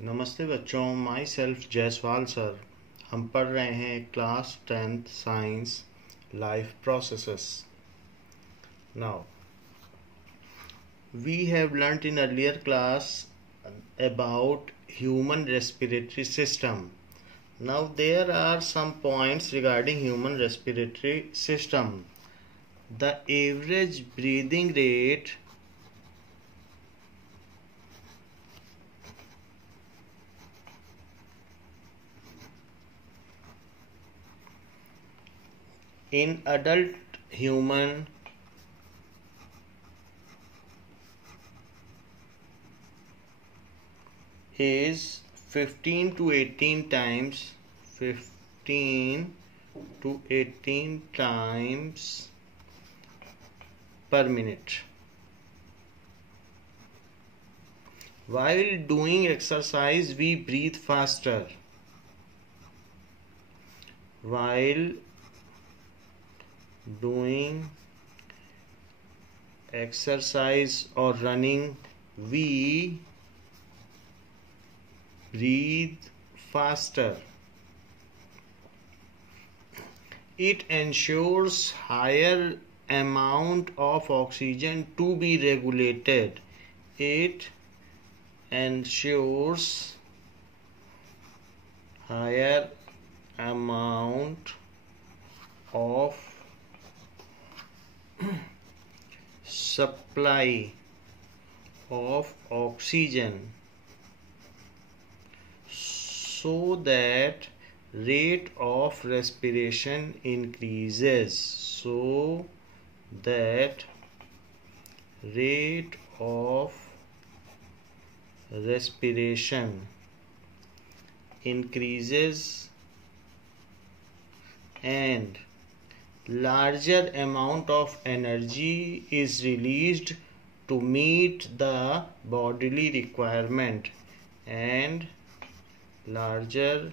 नमस्ते बच्चों, my self Jaiswal sir. हम पढ़ रहे हैं class 10th science life processes. Now we have learnt in earlier class about human respiratory system. Now there are some points regarding human respiratory system. The average breathing rate in adult human is 15 to 18 times 15 to 18 times per minute. While doing exercise we breathe faster. While doing exercise or running we breathe faster. It ensures higher amount of oxygen to be regulated. It ensures higher amount of supply of oxygen so that rate of respiration increases. So that rate of respiration increases and larger amount of energy is released to meet the bodily requirement, and larger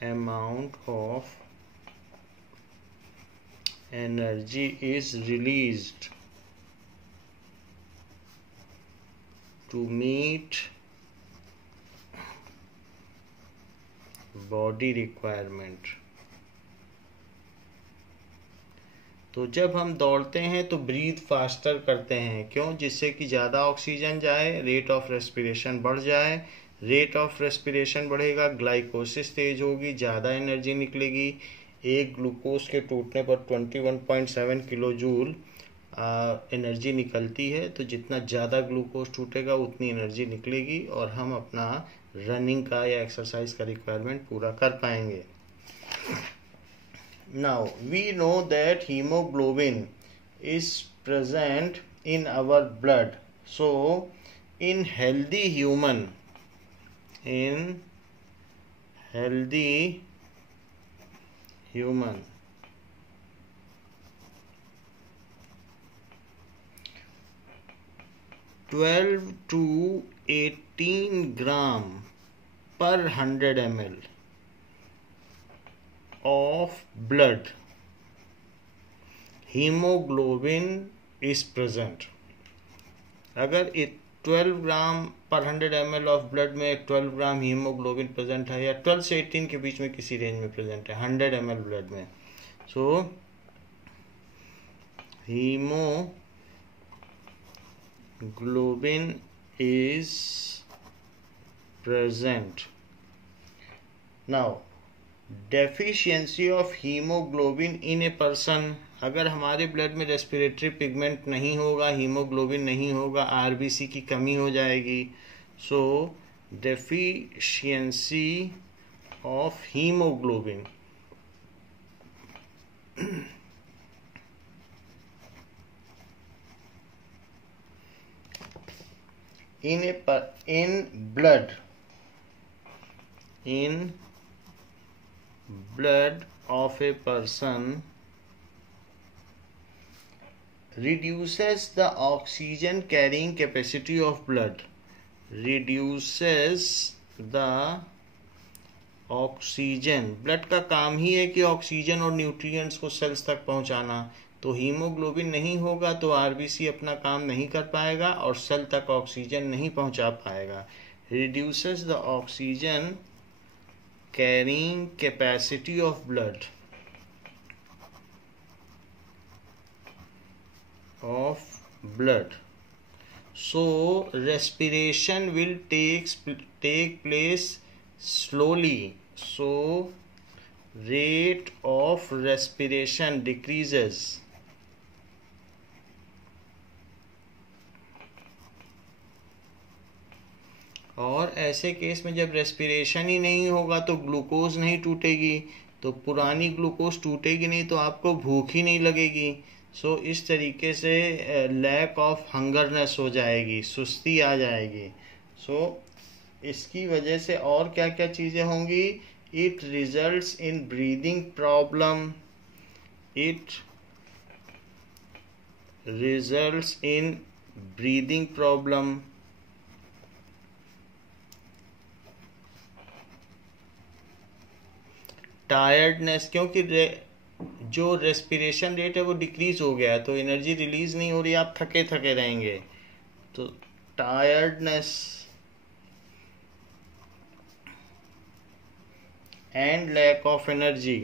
amount of energy is released to meet body requirement. तो जब हम दौड़ते हैं तो breathe faster करते हैं, क्यों? जिससे कि ज़्यादा ऑक्सीजन जाए, रेट ऑफ रेस्पिरेशन बढ़ जाए। रेट ऑफ रेस्पिरेशन बढ़ेगा, ग्लाइकोसिस तेज होगी, ज़्यादा एनर्जी निकलेगी। एक ग्लूकोज के टूटने पर 21.7 किलो जूल एनर्जी निकलती है। तो जितना ज़्यादा ग्लूकोज टूटेगा उतनी एनर्जी निकलेगी और हम अपना रनिंग का या एक्सरसाइज का रिक्वायरमेंट पूरा कर पाएंगे। Now we know that hemoglobin is present in our blood. So in healthy human 12 to 18 gram per 100 ml of blood hemoglobin is present. अगर 12 ग्राम पर 100 ml ऑफ ब्लड में 12 ग्राम हीमोग्लोबिन प्रेजेंट है या 12 से 18 के बीच में किसी रेंज में प्रेजेंट है 100 ml ब्लड में, सो haemoglobin is present. Now deficiency of haemoglobin in a person, अगर हमारे ब्लड में रेस्पिरेटरी पिगमेंट नहीं होगा, हीमोग्लोबिन नहीं होगा, आरबीसी की कमी हो जाएगी. So deficiency of haemoglobin in blood of a person reduces the oxygen carrying capacity of blood. Reduces the oxygen, blood का काम ही है कि ऑक्सीजन और न्यूट्रिएंट्स को सेल्स तक पहुंचाना. तो हीमोग्लोबिन नहीं होगा तो आरबीसी अपना काम नहीं कर पाएगा और सेल तक ऑक्सीजन नहीं पहुंचा पाएगा. reduces the oxygen carrying capacity of blood so respiration will take place slowly, so rate of respiration decreases. और ऐसे केस में जब रेस्पिरेशन ही नहीं होगा तो ग्लूकोज नहीं टूटेगी, तो पुरानी ग्लूकोज टूटेगी नहीं तो आपको भूख ही नहीं लगेगी। सो इस तरीके से लैक ऑफ हंगरनेस हो जाएगी, सुस्ती आ जाएगी। सो इसकी वजह से और क्या क्या चीज़ें होंगी? It results in breathing problem, it results in breathing problem, tiredness, क्योंकि जो रेस्पिरेशन रेट है वो डिक्रीज हो गया है तो एनर्जी रिलीज नहीं हो रही, आप थके थके रहेंगे, तो tiredness and lack of energy.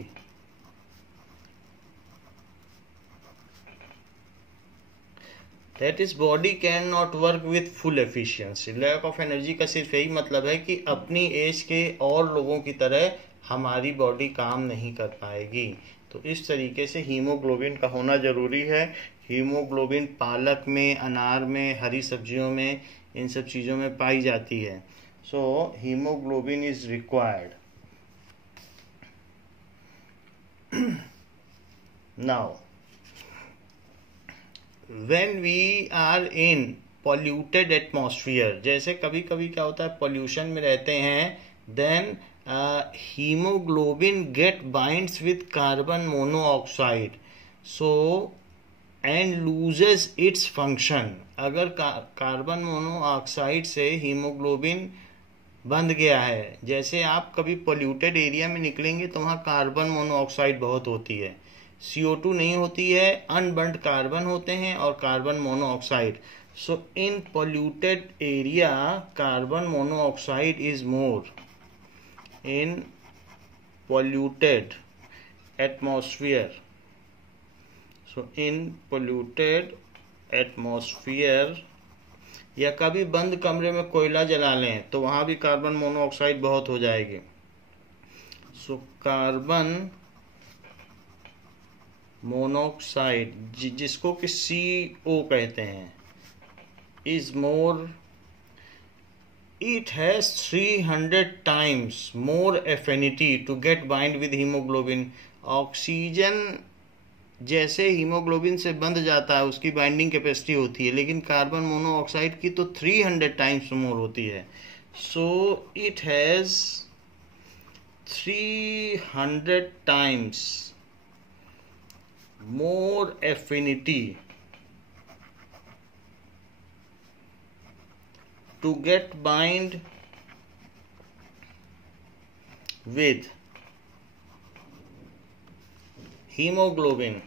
That is body can not work with full efficiency. Lack of energy का सिर्फ यही मतलब है कि अपनी एज के और लोगों की तरह हमारी बॉडी काम नहीं कर पाएगी। तो इस तरीके से हीमोग्लोबिन का होना जरूरी है। हीमोग्लोबिन पालक में, अनार में, हरी सब्जियों में, इन सब चीज़ों में पाई जाती है। So haemoglobin is required. Now when we are in polluted atmosphere, जैसे कभी कभी क्या होता है पॉल्यूशन में रहते हैं, then hemoglobin get binds with carbon monoxide so and loses its function। अगर कार्बन मोनोऑक्साइड से हीमोग्लोबिन बंध गया है, जैसे आप कभी पोल्यूटेड एरिया में निकलेंगे तो वहाँ कार्बन मोनोऑक्साइड बहुत होती है, CO2 नहीं होती है, अनबर्न्ड कार्बन होते हैं और carbon monoxide. So in polluted area carbon monoxide is more. in polluted atmosphere, so in polluted atmosphere या कभी बंद कमरे में कोयला जला लें तो वहाँ भी कार्बन मोनोऑक्साइड बहुत हो जाएगी। सो कार्बन मोनोऑक्साइड जिसको कि CO कहते हैं is more, it has 300 times more affinity to get bind with hemoglobin। Oxygen जैसे हीमोग्लोबिन से बंध जाता है उसकी बाइंडिंग कैपेसिटी होती है, लेकिन कार्बन मोनोऑक्साइड की तो 300 टाइम्स मोर होती है। So it has 300 times more affinity to get bind with hemoglobin।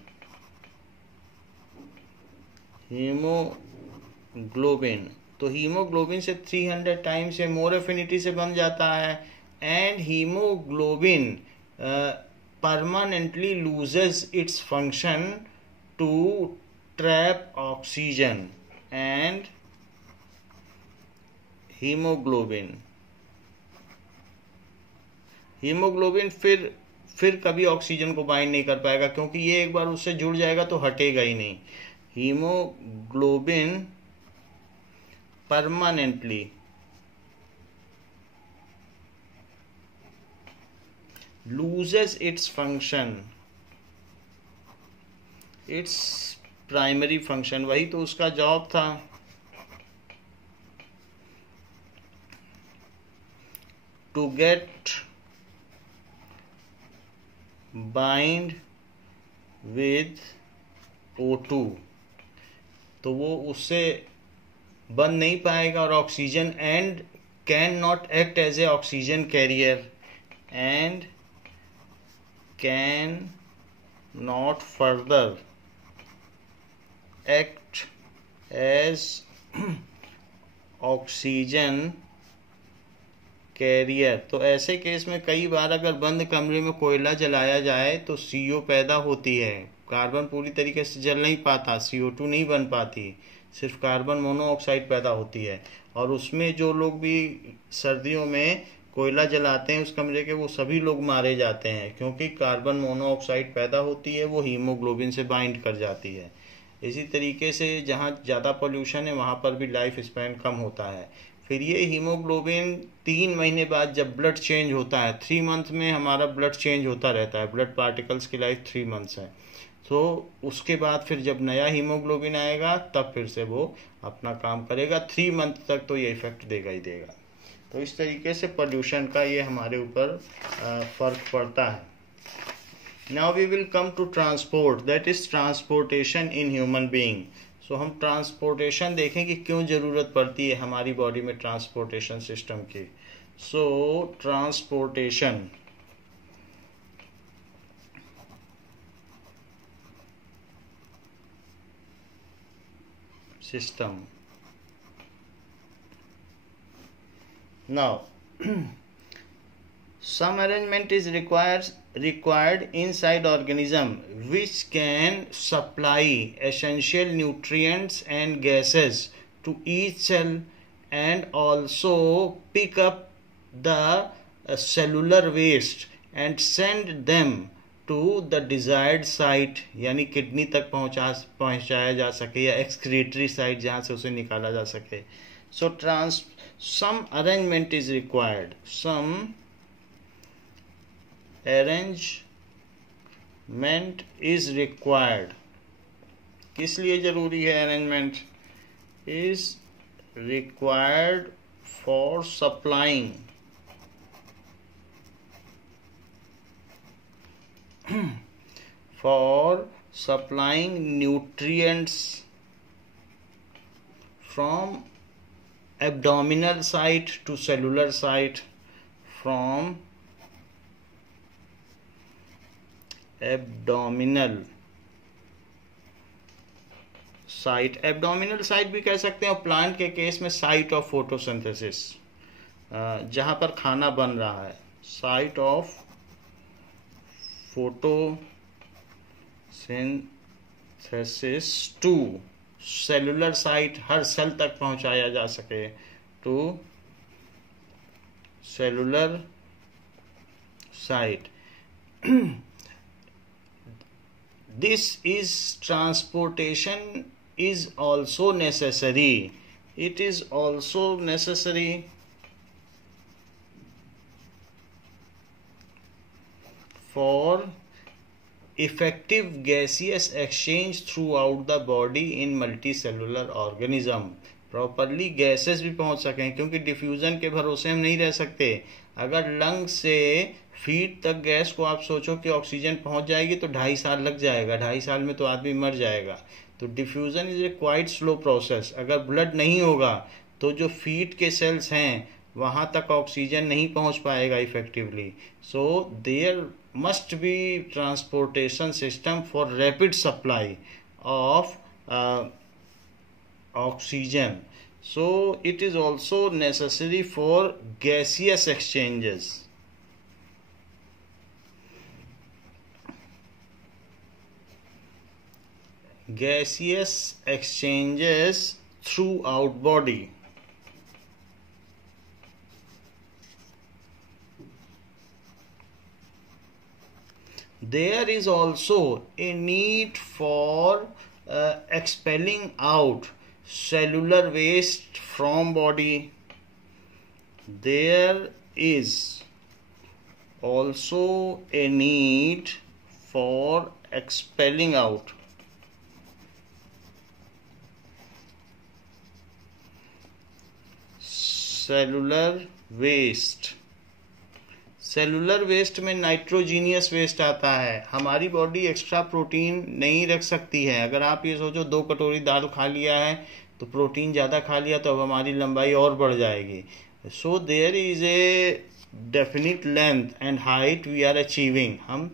तो हीमोग्लोबिन से 300 टाइम से मोर एफिनिटी से बन जाता है, and haemoglobin permanently loses its function to trap oxygen, and haemoglobin फिर कभी ऑक्सीजन को बाइंड नहीं कर पाएगा, क्योंकि ये एक बार उससे जुड़ जाएगा तो हटेगा ही नहीं। Haemoglobin permanently loses its function, its primary function, वही तो उसका जॉब था, to get bind with O2। तो वो उससे बन नहीं पाएगा और oxygen and can not act as a oxygen carrier and can not further act as oxygen carrier. तो ऐसे केस में कई बार अगर बंद कमरे में कोयला जलाया जाए तो CO पैदा होती है, कार्बन पूरी तरीके से जल नहीं पाता, CO2 नहीं बन पाती, सिर्फ कार्बन मोनोऑक्साइड पैदा होती है। और उसमें जो लोग भी सर्दियों में कोयला जलाते हैं उस कमरे के, वो सभी लोग मारे जाते हैं, क्योंकि कार्बन मोनोऑक्साइड पैदा होती है, वो हीमोग्लोबिन से बाइंड कर जाती है। इसी तरीके से जहाँ ज़्यादा पोल्यूशन है वहाँ पर भी लाइफ स्पैन कम होता है। फिर ये हीमोग्लोबिन 3 महीने बाद जब ब्लड चेंज होता है, 3 मंथ में हमारा ब्लड चेंज होता रहता है, ब्लड पार्टिकल्स की लाइफ 3 मंथ्स है। तो उसके बाद फिर जब नया हीमोग्लोबिन आएगा तब फिर से वो अपना काम करेगा। 3 मंथ तक तो ये इफेक्ट देगा ही देगा। तो इस तरीके से पोल्यूशन का ये हमारे ऊपर फर्क पड़ता है। Now we will come to transport, that is transportation in human being. So हम ट्रांसपोर्टेशन देखें कि क्यों ज़रूरत पड़ती है हमारी बॉडी में ट्रांसपोर्टेशन सिस्टम की। So transportation system. Now, some arrangement is required inside organism which can supply essential nutrients and gases to each cell and also pick up the cellular waste and send them to the desired site, यानी kidney तक पहुंचाया जा सके या excretory site जहाँ से उसे निकाला जा सके। So some arrangement is required. Some arrangement is required. किस लिए जरूरी है arrangement? Is required for supplying nutrients from abdominal site to cellular site, from abdominal site, abdominal site भी कह सकते हैं। और प्लांट के केस में साइट ऑफ फोटोसिंथेसिस, जहाँ पर खाना बन रहा है, site of photosynthesis to cellular site, हर सेल तक पहुंचाया जा सके, to cellular site. This is transportation is also necessary, it is also necessary for effective gaseous exchange throughout the body in multicellular organism। Properly gases भी पहुंच सकें, क्योंकि diffusion के भरोसे हम नहीं रह सकते। अगर लंग से फीट तक गैस को आप सोचो कि ऑक्सीजन पहुंच जाएगी तो 2.5 साल लग जाएगा, 2.5 साल में तो आदमी मर जाएगा। तो diffusion is a quite slow process. अगर ब्लड नहीं होगा तो जो फीट के सेल्स हैं वहां तक ऑक्सीजन नहीं पहुंच पाएगा effectively. So there must be transportation system for rapid supply of oxygen. So it is also necessary for gaseous exchanges. Gaseous exchanges throughout body. There is also a need for expelling out cellular waste from body. There is also a need for expelling out cellular waste। Cellular waste में nitrogenous waste आता है। हमारी body extra protein नहीं रख सकती है। अगर आप ये सोचो 2 कटोरी दाल खा लिया है तो प्रोटीन ज़्यादा खा लिया तो अब हमारी लंबाई और बढ़ जाएगी। So there is a definite length and height we are achieving. हम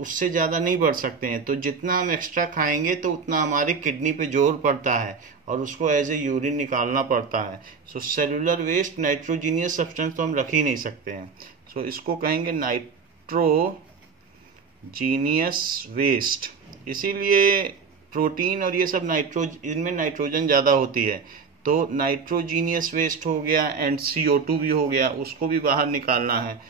उससे ज़्यादा नहीं बढ़ सकते हैं। तो जितना हम एक्स्ट्रा खाएंगे तो उतना हमारे किडनी पे जोर पड़ता है और उसको एज ए यूरिन निकालना पड़ता है। सो सेलुलर वेस्ट नाइट्रोजीनियस सब्सटेंस तो हम रख ही नहीं सकते हैं। सो इसको कहेंगे नाइट्रोजीनियस वेस्ट। इसीलिए प्रोटीन और ये सब इनमें नाइट्रोजन ज़्यादा होती है, तो नाइट्रोजीनियस वेस्ट हो गया एंड CO2 भी हो गया, उसको भी बाहर निकालना है।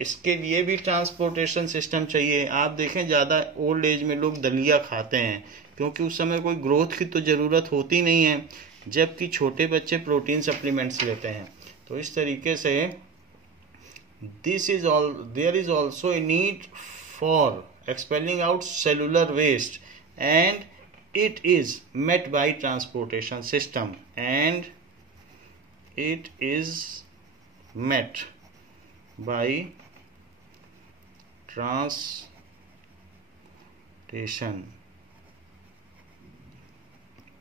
इसके लिए भी ट्रांसपोर्टेशन सिस्टम चाहिए। आप देखें ज़्यादा ओल्ड एज में लोग दलिया खाते हैं क्योंकि उस समय कोई ग्रोथ की तो ज़रूरत होती नहीं है, जबकि छोटे बच्चे प्रोटीन सप्लीमेंट्स लेते हैं। तो इस तरीके से there is also a need for expelling out cellular waste and it is met by transportation system and it is met by transportation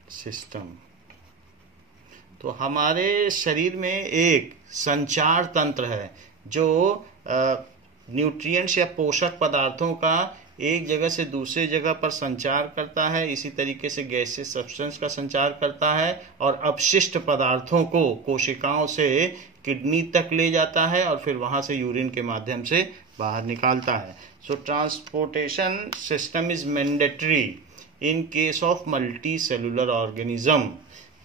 system। तो हमारे शरीर में एक संचार तंत्र है जो न्यूट्रिएंट्स या पोषक पदार्थों का एक जगह से दूसरे जगह पर संचार करता है। इसी तरीके से गैसेस सब्सटेंस का संचार करता है और अपशिष्ट पदार्थों को कोशिकाओं से किडनी तक ले जाता है और फिर वहां से यूरिन के माध्यम से बाहर निकालता है। So transportation system is mandatory in case of multicellular organism,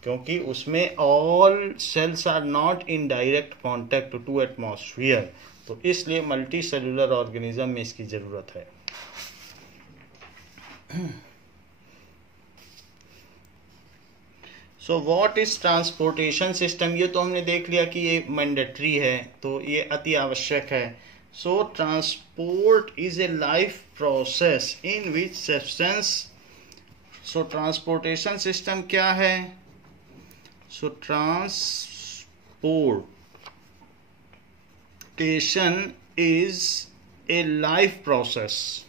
क्योंकि उसमें all cells are not in direct contact to atmosphere, तो इसलिए मल्टी सेलुलर ऑर्गेनिज्म में इसकी जरूरत है। So what is transportation system, ये तो हमने देख लिया कि ये मैंडेटरी है, तो ये अति आवश्यक है। So transport is a life process in which substance. So transportation system क्या है? So transportation is a life process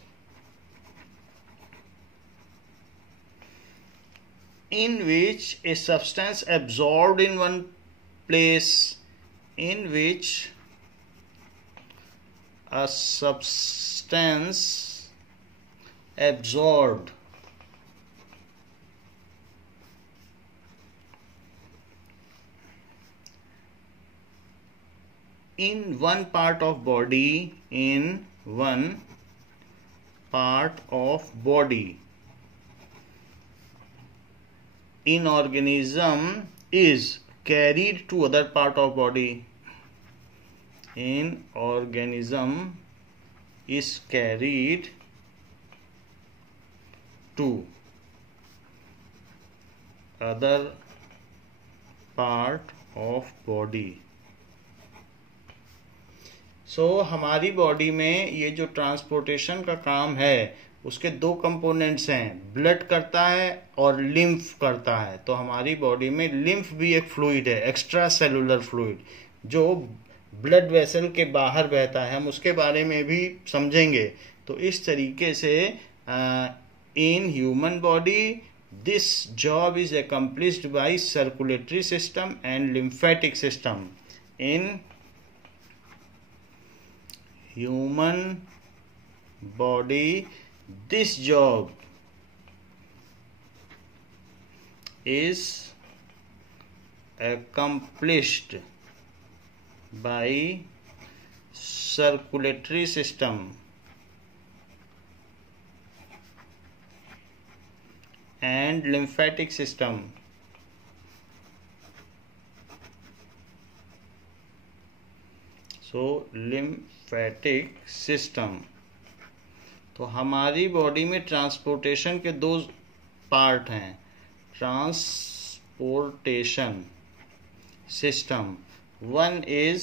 in which a substance absorbed in one place, in which a substance absorbed in one part of body, in one part of body, in organism is carried to other part of body, in organism is carried to other part of body। हमारी body में ये जो transportation का काम है उसके दो components हैं, ब्लड करता है और लिम्फ करता है। तो हमारी बॉडी में लिम्फ भी एक फ्लूइड है, एक्स्ट्रा सेलुलर फ्लूइड, जो ब्लड वेसल के बाहर बहता है, हम उसके बारे में भी समझेंगे। तो इस तरीके से in human body this job is accomplished by circulatory system and lymphatic system. In human body this job is accomplished by circulatory system and lymphatic system। lymphatic system। तो हमारी बॉडी में ट्रांसपोर्टेशन के दो पार्ट हैं। Transportation system, one is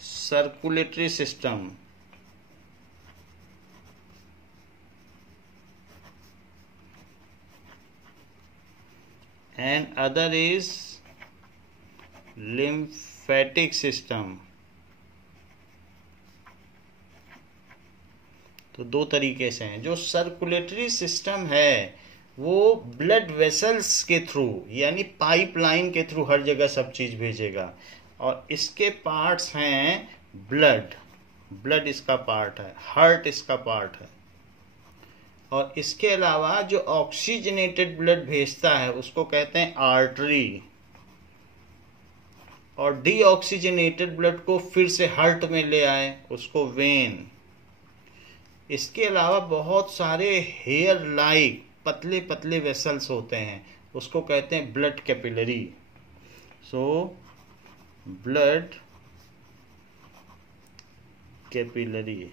circulatory system and other is lymphatic system। तो दो तरीके से हैं। जो सर्कुलेटरी सिस्टम है वो ब्लड वेसल्स के थ्रू यानी पाइपलाइन के थ्रू हर जगह सब चीज भेजेगा, और इसके पार्ट्स हैं ब्लड, ब्लड इसका पार्ट है, हार्ट इसका पार्ट है। और इसके अलावा जो ऑक्सीजनेटेड ब्लड भेजता है उसको कहते हैं आर्टरी, और डीऑक्सीजनेटेड ब्लड को फिर से हार्ट में ले आए उसको वेन। इसके अलावा बहुत सारे हेयर लाइक पतले पतले वेसल्स होते हैं, उसको कहते हैं blood capillary. So blood capillary,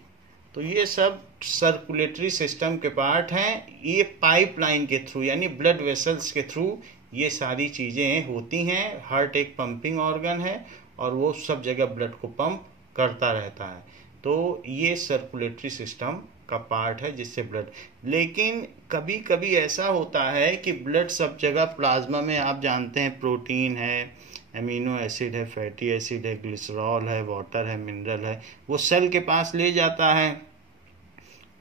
तो ये सब सर्कुलेटरी सिस्टम के पार्ट हैं। ये पाइपलाइन के थ्रू यानी ब्लड वेसल्स के थ्रू ये सारी चीजें होती हैं। हार्ट एक पंपिंग ऑर्गन है और वो सब जगह ब्लड को पंप करता रहता है, तो ये सर्कुलेटरी सिस्टम का पार्ट है जिससे ब्लड। लेकिन कभी कभी ऐसा होता है कि ब्लड सब जगह, प्लाज्मा में आप जानते हैं प्रोटीन है, एमिनो एसिड है, फैटी एसिड है, ग्लिसरॉल है, वाटर है, मिनरल है, वो सेल के पास ले जाता है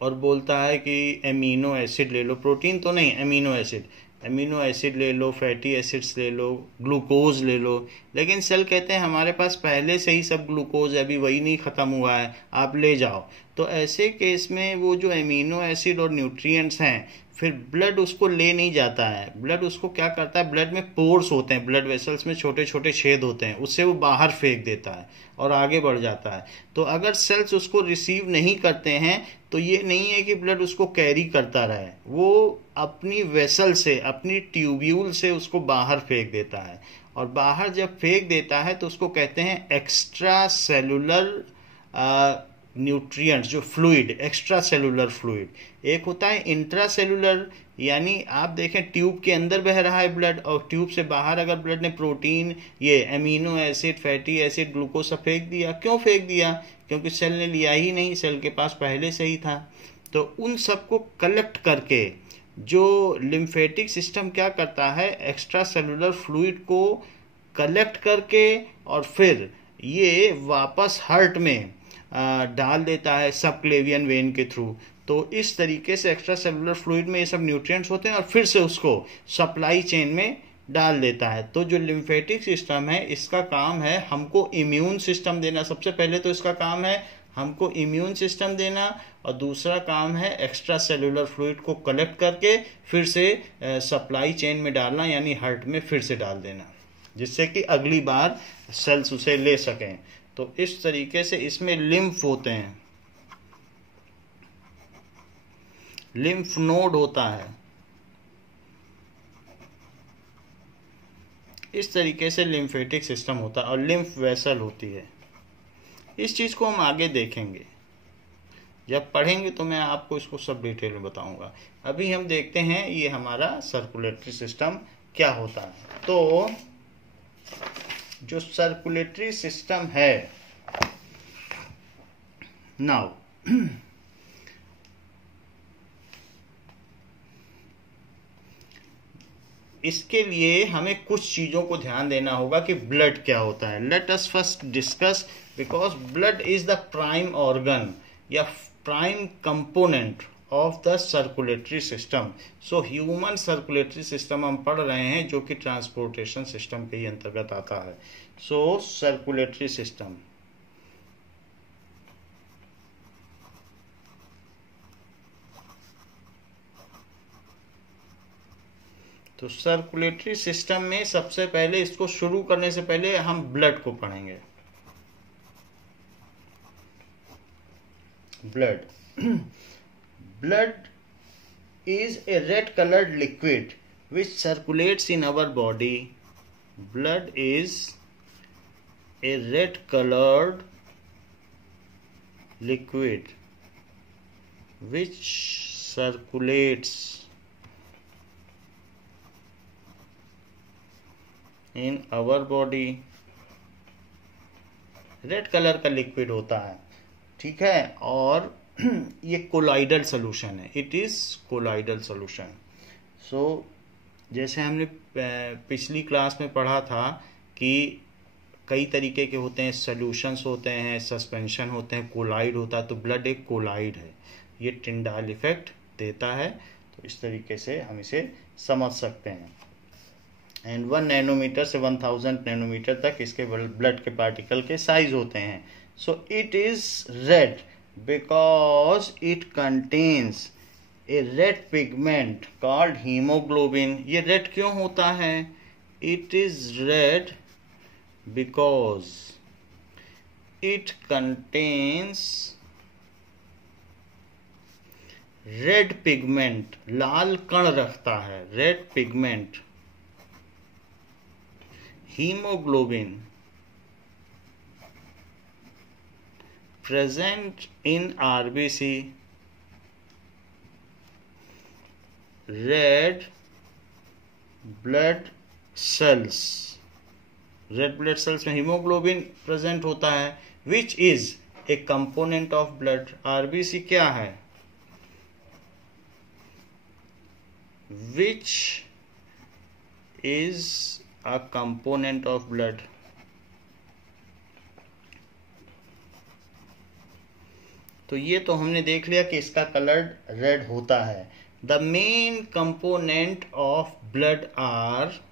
और बोलता है कि एमिनो एसिड ले लो, प्रोटीन तो नहीं, एमिनो एसिड, एमिनो एसिड ले लो, फैटी एसिड्स ले लो, ग्लूकोज ले लो। लेकिन सेल कहते हैं हमारे पास पहले से ही सब ग्लूकोज है, अभी वही नहीं ख़त्म हुआ है, आप ले जाओ। तो ऐसे केस में वो जो एमिनो एसिड और न्यूट्रिएंट्स हैं, फिर ब्लड उसको ले नहीं जाता है। ब्लड उसको क्या करता है, ब्लड में पोर्स होते हैं, ब्लड वेसल्स में छोटे छोटे छेद होते हैं, उससे वो बाहर फेंक देता है और आगे बढ़ जाता है। तो अगर सेल्स उसको रिसीव नहीं करते हैं तो ये नहीं है कि ब्लड उसको कैरी करता रहे, वो अपनी वेसल से, अपनी ट्यूब्यूल से उसको बाहर फेंक देता है। और बाहर जब फेंक देता है तो उसको कहते हैं एक्स्ट्रा सेलुलर न्यूट्रिएंट्स, जो फ्लूइड, एक्स्ट्रा सेलुलर फ्लूइड। एक होता है इंट्रा सेलुलर, यानी आप देखें ट्यूब के अंदर बह रहा है ब्लड और ट्यूब से बाहर अगर ब्लड ने प्रोटीन, ये amino acid, fatty acid, glucose सब फेंक दिया। क्यों फेंक दिया? क्योंकि सेल ने लिया ही नहीं, सेल के पास पहले से ही था। तो उन सबको कलेक्ट करके जो लिम्फेटिक सिस्टम क्या करता है, एक्स्ट्रा सेलुलर फ्लूइड को कलेक्ट करके और फिर ये वापस हार्ट में डाल देता है सबक्लेवियन वेन के थ्रू। तो इस तरीके से एक्स्ट्रा सेलुलर फ्लूइड में ये सब न्यूट्रिएंट्स होते हैं और फिर से उसको सप्लाई चेन में डाल देता है। तो जो लिम्फेटिक सिस्टम है इसका काम है हमको इम्यून सिस्टम देना। सबसे पहले तो इसका काम है हमको इम्यून सिस्टम देना और दूसरा काम है एक्स्ट्रा सेलुलर फ्लूइड को कलेक्ट करके फिर से सप्लाई चेन में डालना, यानी हार्ट में फिर से डाल देना, जिससे कि अगली बार सेल्स उसे ले सकें। तो इस तरीके से इसमें लिम्फ होते हैं, लिम्फ नोड होता है। इस तरीके से लिम्फेटिक सिस्टम होता है और लिम्फ वेसल होती है। इस चीज को हम आगे देखेंगे, जब पढ़ेंगे तो मैं आपको इसको सब डिटेल में बताऊंगा। अभी हम देखते हैं ये हमारा सर्कुलेटरी सिस्टम क्या होता है। तो जो सर्कुलेटरी सिस्टम है, नाउ इसके लिए हमें कुछ चीजों को ध्यान देना होगा कि ब्लड क्या होता है। Let us first discuss, because blood is the prime organ या prime component of the circulatory system. So human circulatory system हम पढ़ रहे हैं जो कि ट्रांसपोर्टेशन सिस्टम के ही अंतर्गत आता है। सो सर्कुलेटरी सिस्टम, तो सर्कुलेटरी सिस्टम में सबसे पहले, इसको शुरू करने से पहले हम ब्लड को पढ़ेंगे। Blood, blood is a red colored liquid which circulates in our body. Blood is a red colored liquid which circulates in our body. Red colour का लिक्विड होता है, ठीक है। और ये कोलाइडल सोल्यूशन है, इट इज कोलाइडल सोल्यूशन। सो जैसे हमने पिछली क्लास में पढ़ा था कि कई तरीके के होते हैं, सोल्यूशंस होते हैं, सस्पेंशन होते हैं, कोलाइड होता है। तो ब्लड एक कोलाइड है, ये टिंडाल इफेक्ट देता है। तो इस तरीके से हम इसे समझ सकते हैं। एंड 1 नैनोमीटर से 1000 नैनोमीटर तक इसके ब्लड के पार्टिकल के साइज होते हैं। So it is red because it contains a red pigment called hemoglobin. ये red क्यों होता है? It is red because it contains red pigment, लाल कण रखता है, red pigment, hemoglobin present in RBC, red blood cells. Red blood sales में haemoglobin present होता है, which is a component of blood. RBC क्या है? Which is a component of blood. तो ये तो हमने देख लिया कि इसका कलर रेड होता है. The main component of blood are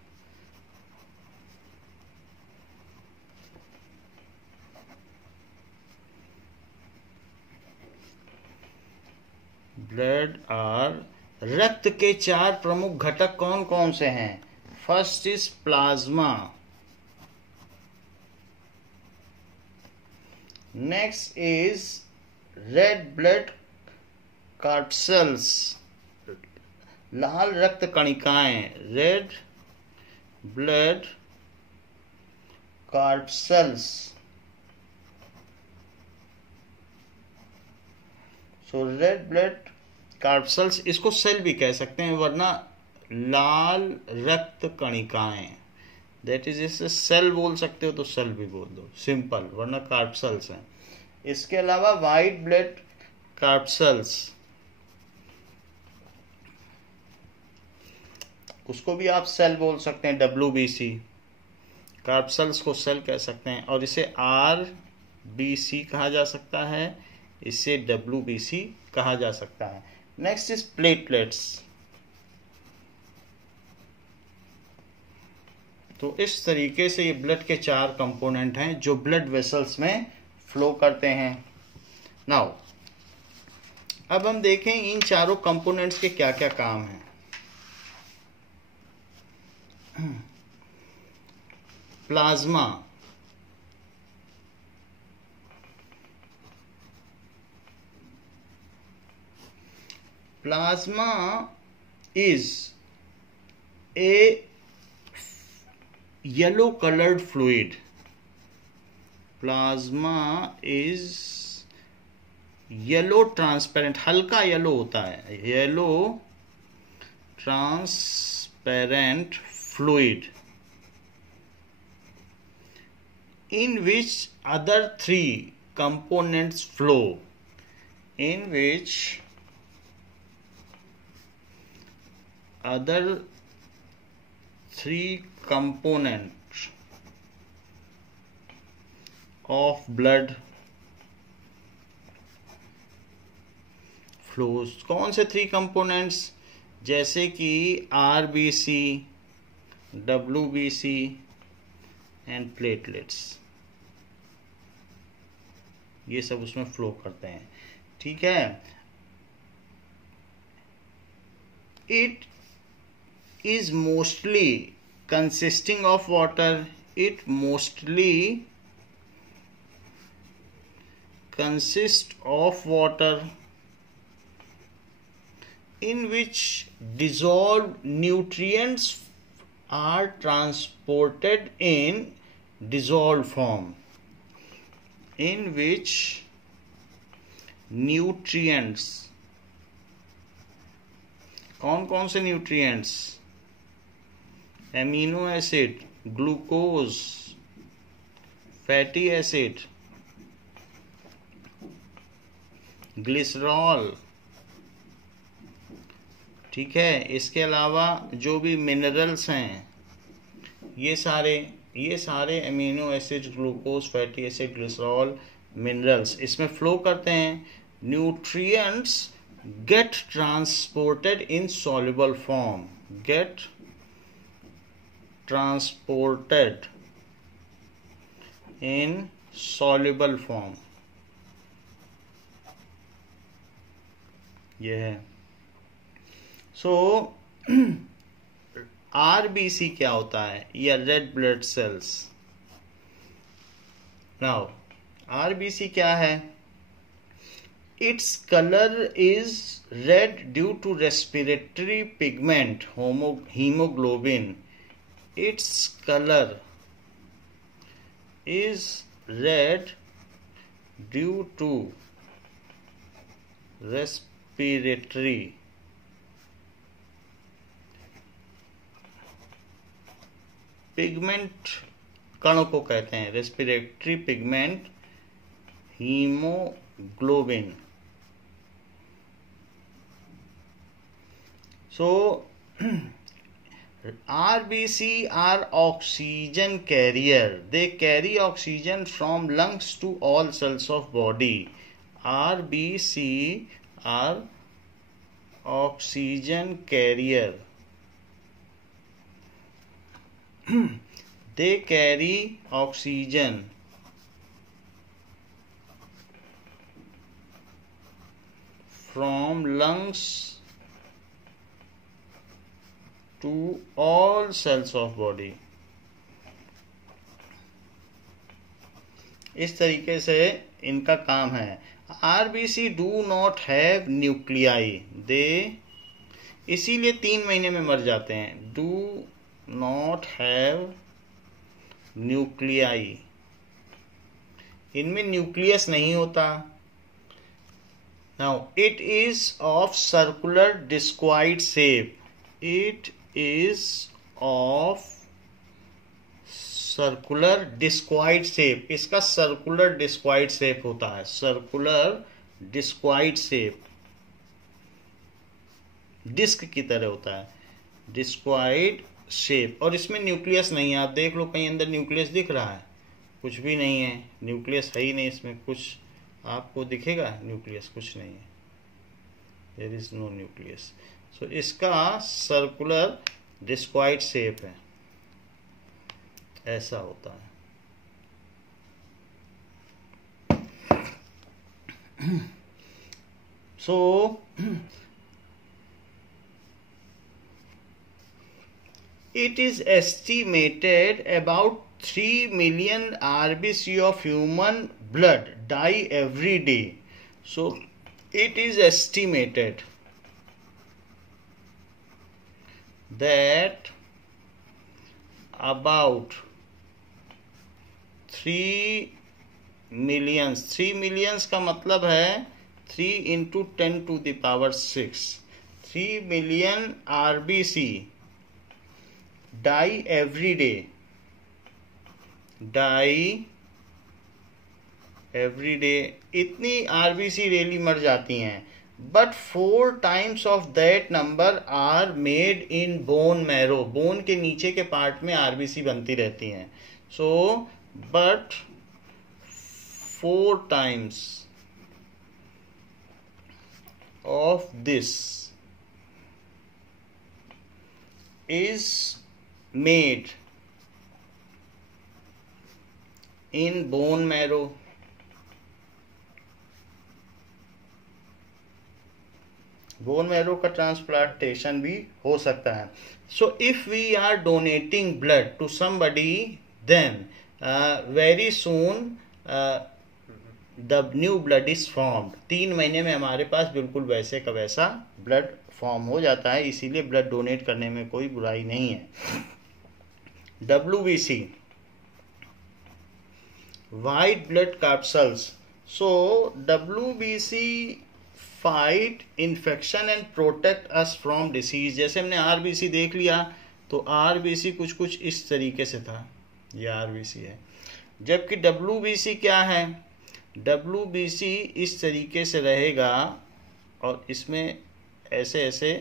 रक्त के 4 प्रमुख घटक कौन कौन से हैं? First is plasma, next is red blood corpuscles, लाल रक्त कणिकाएं, red blood corpuscles. So red blood corpuscles, इसको सेल भी कह सकते हैं, वरना लाल रक्त कणिकाएं, दैट इज, इसे सेल बोल सकते हो तो सेल भी बोल दो, सिंपल, वरना कार्पसेल्स हैं. इसके अलावा वाइट ब्लड कार्पसेल्स, उसको भी आप सेल बोल सकते हैं, WBC. कार्पसेल्स को सेल कह सकते हैं, और इसे RBC कहा जा सकता है, इसे WBC कहा जा सकता है. Next is platelets. तो इस तरीके से ये ब्लड के 4 कंपोनेंट हैं जो ब्लड वेसल्स में फ्लो करते हैं. नाउ अब हम देखें इन चारों कंपोनेंट्स के क्या क्या काम हैं. Plasma, plasma is a yellow colored fluid. Plasma is yellow transparent, हल्का येलो होता है, yellow transparent fluid in which other 3 components flow, in which other 3 components of blood flows. कौन से 3 components? जैसे कि RBC, WBC and platelets, ये सब उसमें फ्लो करते हैं. ठीक है. It is mostly consisting of water. It mostly consists of water in which dissolved nutrients are transported in dissolved form. In which nutrients, कौन कौन से nutrients? Amino acid, glucose, fatty acid, glycerol. ठीक है. इसके अलावा जो भी मिनरल्स हैं, ये सारे amino acid, glucose, fatty acid, glycerol, minerals इसमें फ्लो करते हैं. Nutrients get transported in soluble form, get transported in soluble form, ये है। सो आरबीसी क्या होता है, या red blood cells. Now RBC क्या है, its colour is red due to respiratory pigment haemoglobin. Its colour is red due to respiratory pigment कणों को कहते हैं respiratory pigment haemoglobin. So RBC are oxygen carrier. They carry oxygen from lungs to all cells of body. RBC are oxygen carrier. They carry oxygen from lungs to all cells of body. इस तरीके से इनका काम है। RBC do not have nuclei, they इसीलिए 3 महीने में मर जाते हैं। डू नॉट हैव न्यूक्लियाई, इनमें न्यूक्लियस नहीं होता। Now it is of circular discoid shape, it is of circular discoid shape। इसका सर्कुलर डिस्क्वाइड शेप होता है, सर्कुलर डिस्क्वाइड शेप, डिस्क की तरह होता है, डिस्क्वाइड शेप। और इसमें न्यूक्लियस नहीं है। आप देख लो कहीं अंदर न्यूक्लियस दिख रहा है, कुछ भी नहीं है, न्यूक्लियस है ही नहीं इसमें। कुछ आपको दिखेगा न्यूक्लियस, कुछ नहीं है, देयर इज नो न्यूक्लियस। सो इसका सर्कुलर डिस्क्वाइड शेप है, ऐसा होता है। सो it is estimated about 3 million RBC of human blood die every day. So it is estimated that about 3 millions का मतलब है 3 into 10 to the power 6, 3 million RBC die every day, die every day। इतनी RBC daily मर जाती हैं, but 4 times of that number are made in bone marrow। Bone के नीचे के पार्ट में आरबीसी बनती रहती हैं। So but 4 times of this is made in bone marrow। Bone marrow का ट्रांसप्लांटेशन भी हो सकता है। So if we are donating blood to somebody then very soon the new blood is formed. 3 महीने में हमारे पास बिल्कुल वैसे का वैसा ब्लड फॉर्म हो जाता है, इसीलिए ब्लड डोनेट करने में कोई बुराई नहीं है। WBC white blood capsules. So WBC fight infection and protect us from disease. जैसे हमने आरबीसी देख लिया, तो आरबीसी कुछ इस तरीके से था, ये आरबीसी है। जबकि WBC क्या है, WBC इस तरीके से रहेगा और इसमें ऐसे ऐसे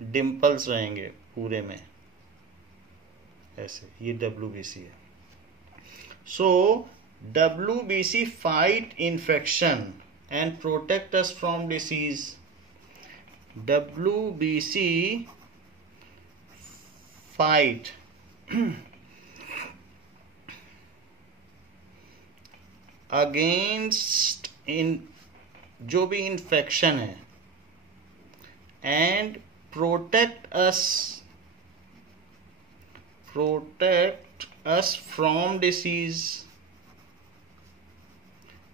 डिम्पल्स रहेंगे पूरे में, ऐसे, ये WBC है। So WBC fight infection and protect us from disease। WBC fight against इन जो भी इन्फेक्शन है, and protect us from disease,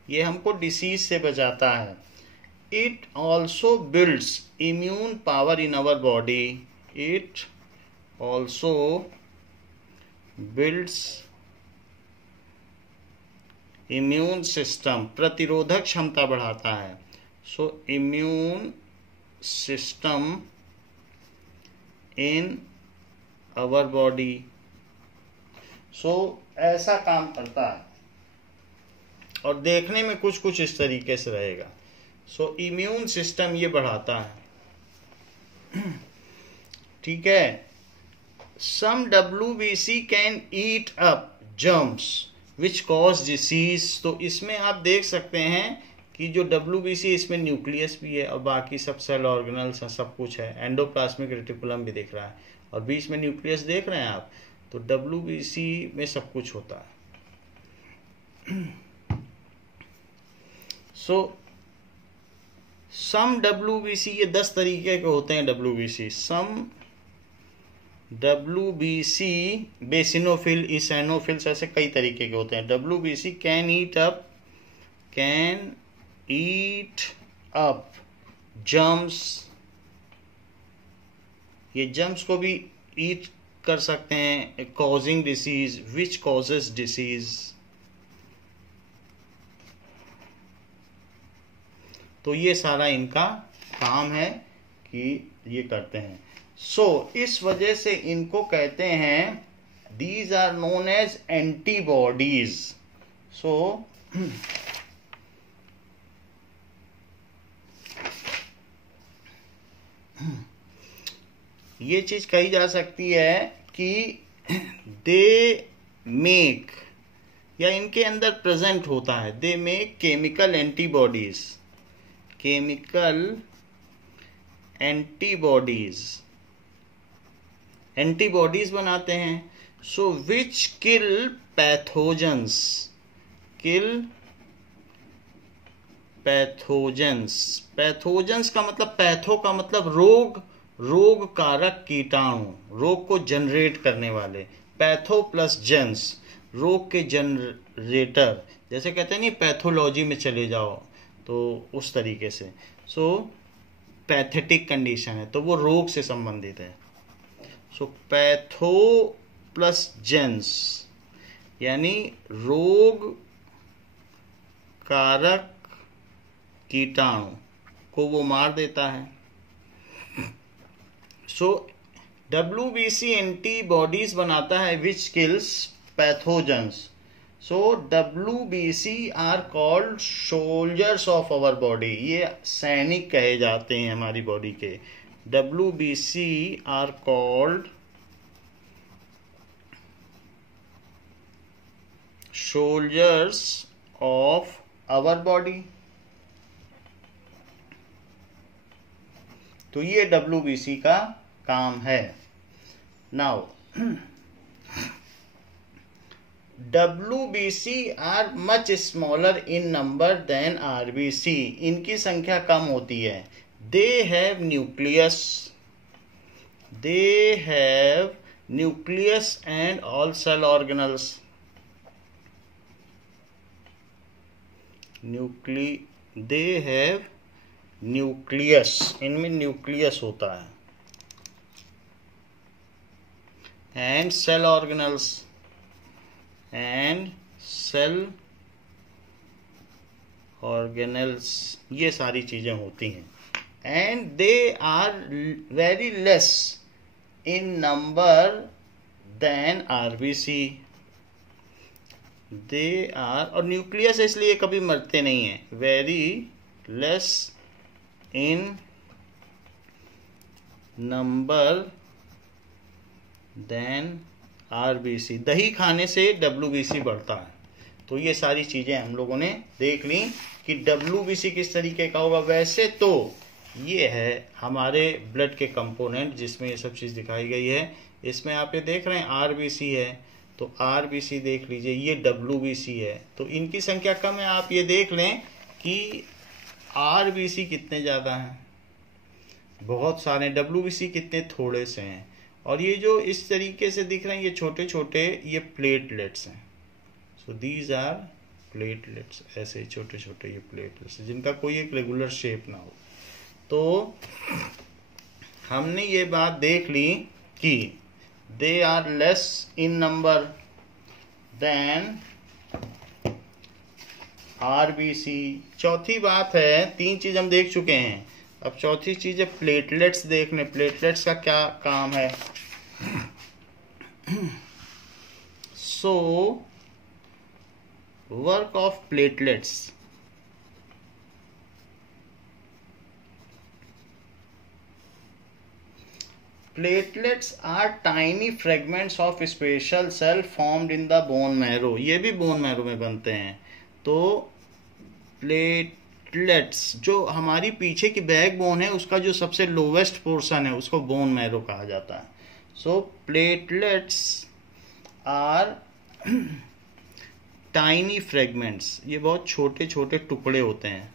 ये हमको डिसीज से बचाता है। It also builds immune power in our body, it also builds immune system, प्रतिरोधक क्षमता बढ़ाता है। So immune system in our body, so ऐसा काम करता है और देखने में कुछ कुछ इस तरीके से रहेगा। सो इम्यून सिस्टम ये बढ़ाता है, ठीक है। सम WBC can eat up germs which cause disease, तो इसमें आप देख सकते हैं कि जो WBC इसमें न्यूक्लियस भी है और बाकी सब सेल ऑर्गेनल्स हैं, सब कुछ है, एंडोप्लाज्मिक रेटिकुलम भी दिख रहा है और बीच में न्यूक्लियस देख रहे हैं आप, तो WBC में सब कुछ होता है। सो सम WBC, ये 10 तरीके के होते हैं WBC। सम WBC बेसिनोफिल, इसेनोफिल्स, ऐसे कई तरीके के होते हैं। WBC can eat up germs, ये जर्म्स को भी ईट कर सकते हैं, causing disease, which causes disease. तो ये सारा इनका काम है कि ये करते हैं। सो इस वजह से इनको कहते हैं, these are known as antibodies. So ये चीज कही जा सकती है कि दे मेक, या इनके अंदर प्रेजेंट होता है, they make chemical antibodies, chemical antibodies बनाते हैं। सो विच किल पैथोजेंस, पैथोजेंस का मतलब, पैथो का मतलब रोग कारक कीटाणु, रोग को जनरेट करने वाले, पैथो प्लस जेंस, रोग के जनरेटर, जैसे कहते हैं नहीं पैथोलॉजी में चले जाओ तो उस तरीके से। सो पैथेटिक कंडीशन है तो वो रोग से संबंधित है। सो पैथो प्लस जेंस यानी रोग कारक कीटाणु को वो मार देता है। सो WBC एंटीबॉडीज बनाता है which kills pathogens. So WBC are called soldiers of our body, ये सैनिक कहे जाते हैं हमारी बॉडी के। WBC are called soldiers of our body. तो ये WBC का काम है। Now WBC are much smaller in number than RBC, इनकी संख्या कम होती है। They have nucleus and all cell organelles. They have nucleus, इनमें न्यूक्लियस होता है, एंड सेल ऑर्गेनल्स, ये सारी चीजें होती हैं। And they are very less in number than RBC। They are, और न्यूक्लियस इसलिए कभी मरते नहीं है, very less in number than RBC। दही खाने से WBC बढ़ता है। तो ये सारी चीजें हम लोगों ने देख ली कि WBC किस तरीके का होगा। वैसे तो ये है हमारे ब्लड के कंपोनेंट जिसमें ये सब चीज दिखाई गई है। इसमें आप ये देख रहे हैं RBC है, तो आरबीसी देख लीजिए, ये डब्ल्यूबीसी है, तो इनकी संख्या कम है। आप ये देख लें कि आरबीसी कितने ज़्यादा हैं, बहुत सारे, डब्ल्यूबीसी कितने थोड़े से हैं। और ये जो इस तरीके से दिख रहे हैं ये छोटे छोटे, ये प्लेटलेट्स हैं। सो दीज आर प्लेटलेट्स, ऐसे छोटे छोटे ये प्लेटलेट्स जिनका कोई एक रेगुलर शेप ना हो। तो हमने ये बात देख ली कि they are less in number than RBC. चौथी बात है, तीन चीज हम देख चुके हैं, अब चौथी चीज है प्लेटलेट्स देखने। प्लेटलेट्स का क्या काम है? So work of platelets, platelets are tiny fragments of special cell formed in the bone marrow. ये भी बोन मैरो में बनते हैं। तो प्लेटलेट्स, जो हमारी पीछे की बैक बोन है उसका जो सबसे लोवेस्ट पोर्शन है उसको बोन मैरो कहा जाता है। सो प्लेटलेट्स आर टाइनी फ्रेगमेंट्स, ये बहुत छोटे छोटे टुकड़े होते हैं,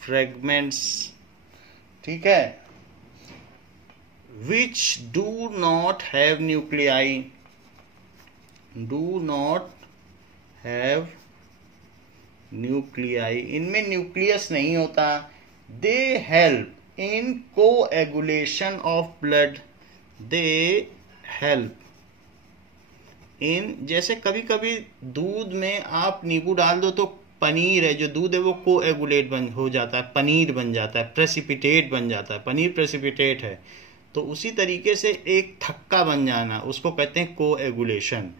फ्रेगमेंट्स, ठीक है, which do not have nuclei, do not have nuclei, इनमें न्यूक्लियस नहीं होता। they help in coagulation of blood, they help in, जैसे कभी कभी दूध में आप नींबू डाल दो तो पनीर है, जो दूध है वो कोएगुलेट हो जाता है, पनीर बन जाता है, प्रेसिपिटेट बन जाता है, पनीर प्रेसिपिटेट है। तो उसी तरीके से एक थक्का बन जाना उसको कहते हैं coagulation.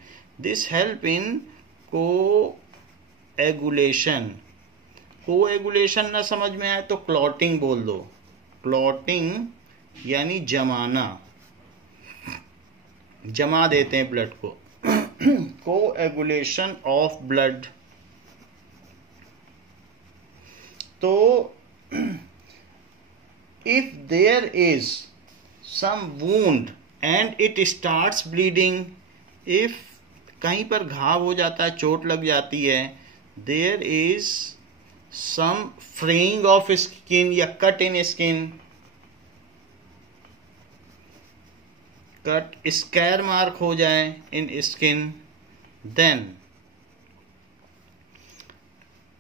This help in coagulation. Coagulation ना समझ में आए तो क्लॉटिंग बोल दो। क्लॉटिंग यानी जमाना, जमा देते हैं ब्लड को। Coagulation of blood. तो if there is some wound and it starts bleeding, if कहीं पर घाव हो जाता है, चोट लग जाती है, there is some fraying of skin या cut in skin, cut, scare mark हो जाए in skin, then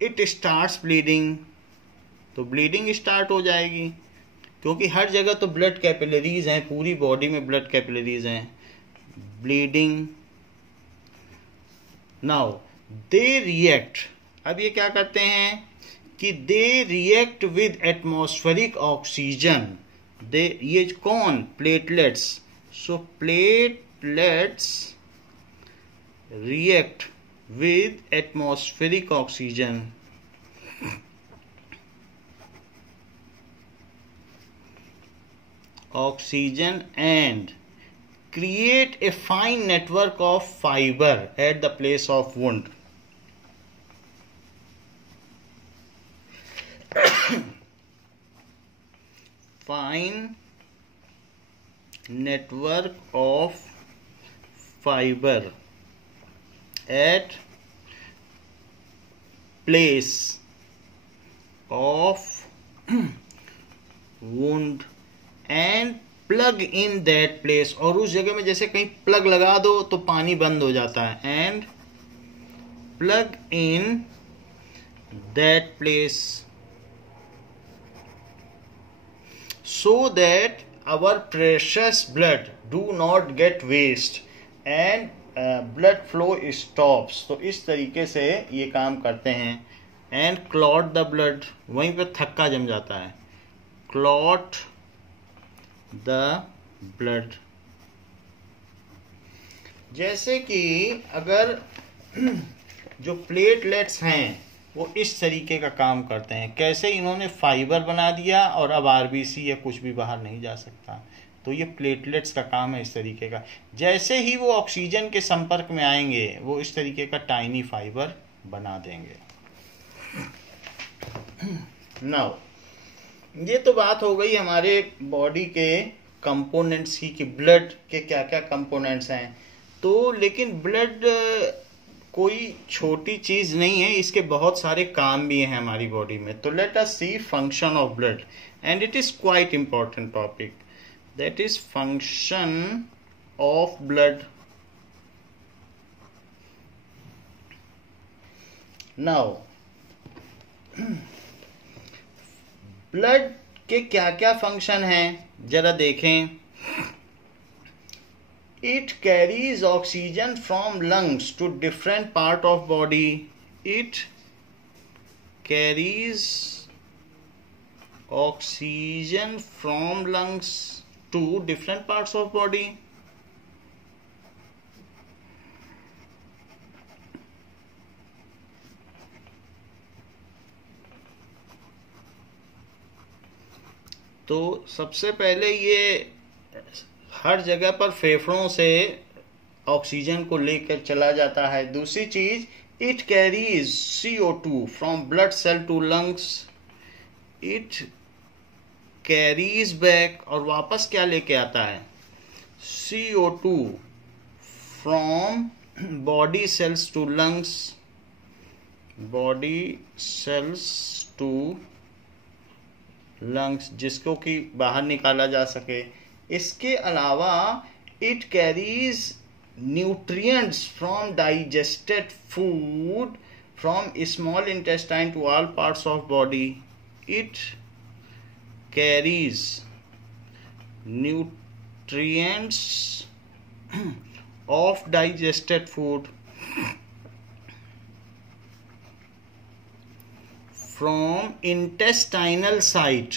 it starts bleeding, तो bleeding start हो जाएगी, क्योंकि हर जगह तो ब्लड कैपिलरीज हैं, पूरी बॉडी में ब्लड कैपिलरीज हैं। ब्लीडिंग। नाउ दे रिएक्ट, अब ये क्या करते हैं कि they react with atmospheric oxygen. They, ये कौन? Platelets. So platelets react with atmospheric oxygen, oxygen and create a fine network of fiber at the place of wound. Fine network of fiber at place of wound and plug in that place, और उस जगह में जैसे कहीं plug लगा दो तो पानी बंद हो जाता है, and plug in that place so that our precious blood do not get waste and blood flow stops। तो इस तरीके से ये काम करते हैं। and clot the blood, वहीं पर थक्का जम जाता है, clot द ब्लड। जैसे कि अगर जो प्लेटलेट्स हैं वो इस तरीके का काम करते हैं, कैसे इन्होंने फाइबर बना दिया और अब आरबीसी या कुछ भी बाहर नहीं जा सकता। तो ये प्लेटलेट्स का काम है इस तरीके का। जैसे ही वो ऑक्सीजन के संपर्क में आएंगे वो इस तरीके का टाइनी फाइबर बना देंगे। नाउ ये तो बात हो गई हमारे बॉडी के कंपोनेंट्स की कि ब्लड के क्या क्या कंपोनेंट्स हैं। तो लेकिन ब्लड कोई छोटी चीज नहीं है, इसके बहुत सारे काम भी हैं हमारी बॉडी में। तो let us see function of blood, and it is quite important topic, that is function of blood. Now blood के क्या क्या फंक्शन हैं जरा देखें। It carries oxygen from lungs to different part of body. It carries oxygen from lungs to different parts of body. तो सबसे पहले ये हर जगह पर फेफड़ों से ऑक्सीजन को लेकर चला जाता है। दूसरी चीज, it carries CO2 from blood cell to lungs. It carries back, और वापस क्या लेके आता है, CO2 from body cells to lungs, body cells to lungs, जिसको कि बाहर निकाला जा सके। इसके अलावा it carries nutrients from digested food from small intestine to all parts of body. It carries nutrients of digested food from intestinal site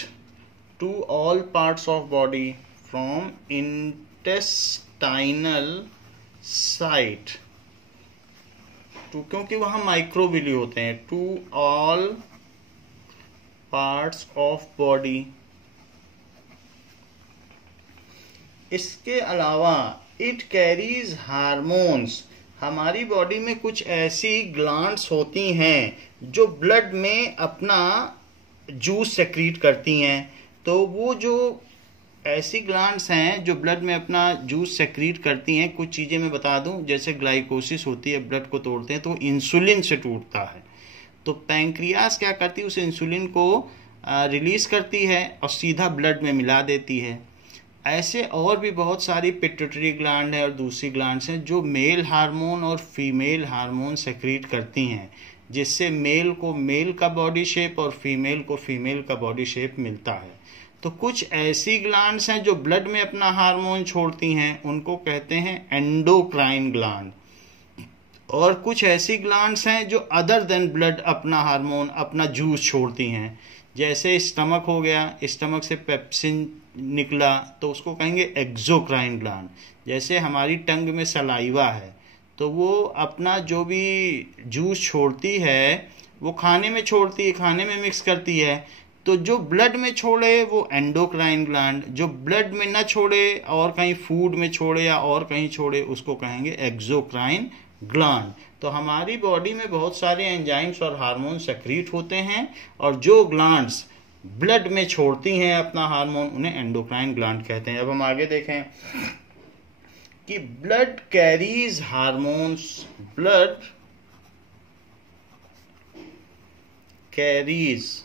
to all parts of body, from intestinal site to, क्योंकि वहां microvilli होते हैं, to all parts of body। इसके अलावा it carries hormones. हमारी body में कुछ ऐसी ग्लैंड्स होती हैं जो ब्लड में अपना जूस सेक्रीट करती हैं। तो वो जो ऐसी ग्लैंड्स हैं जो ब्लड में अपना जूस सेक्रीट करती हैं, कुछ चीज़ें मैं बता दूं, जैसे ग्लाइकोसिस होती है, ब्लड को तोड़ते हैं तो इंसुलिन से टूटता है। तो पैंक्रियास क्या करती है, उस इंसुलिन को रिलीज करती है और सीधा ब्लड में मिला देती है। ऐसे और भी बहुत सारी पिट्यूटरी ग्लैंड है और दूसरी ग्लैंड्स हैं जो मेल हार्मोन और फीमेल हार्मोन सेक्रीट करती हैं, जिससे मेल को मेल का बॉडी शेप और फीमेल को फीमेल का बॉडी शेप मिलता है। तो कुछ ऐसी ग्लैंड्स हैं जो ब्लड में अपना हार्मोन छोड़ती हैं, उनको कहते हैं एंडोक्राइन ग्लैंड। और कुछ ऐसी ग्लैंड्स हैं जो अदर देन ब्लड अपना हार्मोन, अपना जूस छोड़ती हैं। जैसे स्टमक हो गया, स्टमक से पेप्सिन निकला तो उसको कहेंगे एक्सोक्राइन ग्लैंड। जैसे हमारी टंग में सलाइवा है तो वो अपना जो भी जूस छोड़ती है वो खाने में छोड़ती है, खाने में मिक्स करती है। तो जो ब्लड में छोड़े वो एंडोक्राइन ग्लैंड, जो ब्लड में न छोड़े और कहीं फूड में छोड़े या और कहीं छोड़े उसको कहेंगे एक्सोक्राइन ग्लैंड। तो हमारी बॉडी में बहुत सारे एंजाइम्स और हार्मोन सेक्रीट होते हैं, और जो ग्लैंड्स ब्लड में छोड़ती हैं अपना हार्मोन उन्हें एंडोक्राइन ग्लैंड कहते हैं। अब हम आगे देखें कि blood carries hormones, blood carries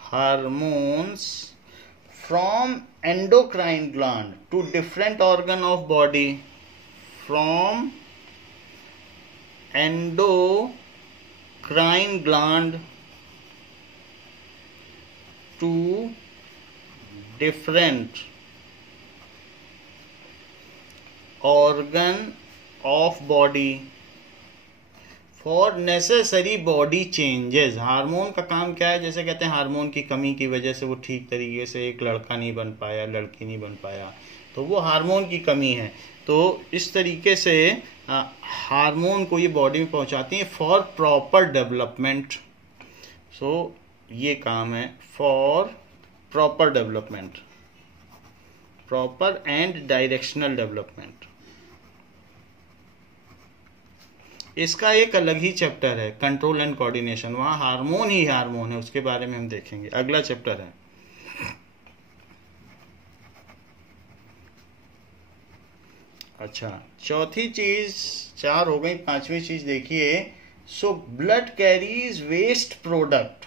hormones from endocrine gland to different organ of body, from endocrine gland to different organ of body for necessary body changes। Hormone का काम क्या है, जैसे कहते हैं हार्मोन की कमी की वजह से वो ठीक तरीके से एक लड़का नहीं बन पाया, लड़की नहीं बन पाया, तो वो हार्मोन की कमी है। तो इस तरीके से हार्मोन को ये बॉडी में पहुंचाती हैं फॉर प्रॉपर डेवलपमेंट। सो ये काम है for proper development, proper and directional development. इसका एक अलग ही चैप्टर है, कंट्रोल एंड कोऑर्डिनेशन, वहां हार्मोन ही हार्मोन है, उसके बारे में हम देखेंगे, अगला चैप्टर है। अच्छा। अच्छा, चौथी चीज, 4 हो गई, 5वीं चीज देखिए। So blood carries waste product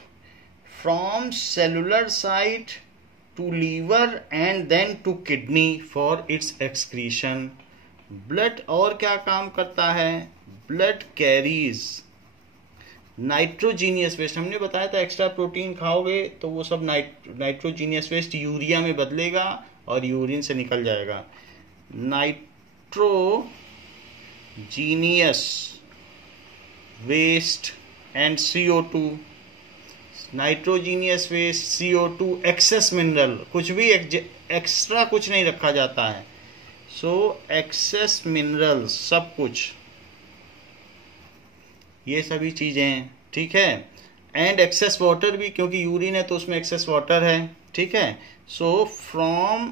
from cellular site to liver and then to kidney for its excretion. Blood और क्या काम करता है? Blood carries nitrogenous waste. हमने बताया था एक्स्ट्रा प्रोटीन खाओगे तो वो सब नाइट्रोजीनियस वेस्ट यूरिया में बदलेगा और यूरिन से निकल जाएगा। Nitrogenous waste and CO2। Nitrogenous waste, CO2, excess mineral, कुछ भी एक्स्ट्रा कुछ नहीं रखा जाता है। सो एक्सेस मिनरल सब कुछ, ये सभी चीजें, ठीक है। एंड एक्सेस वाटर भी, क्योंकि यूरिन है तो उसमें एक्सेस वाटर है, ठीक है। So from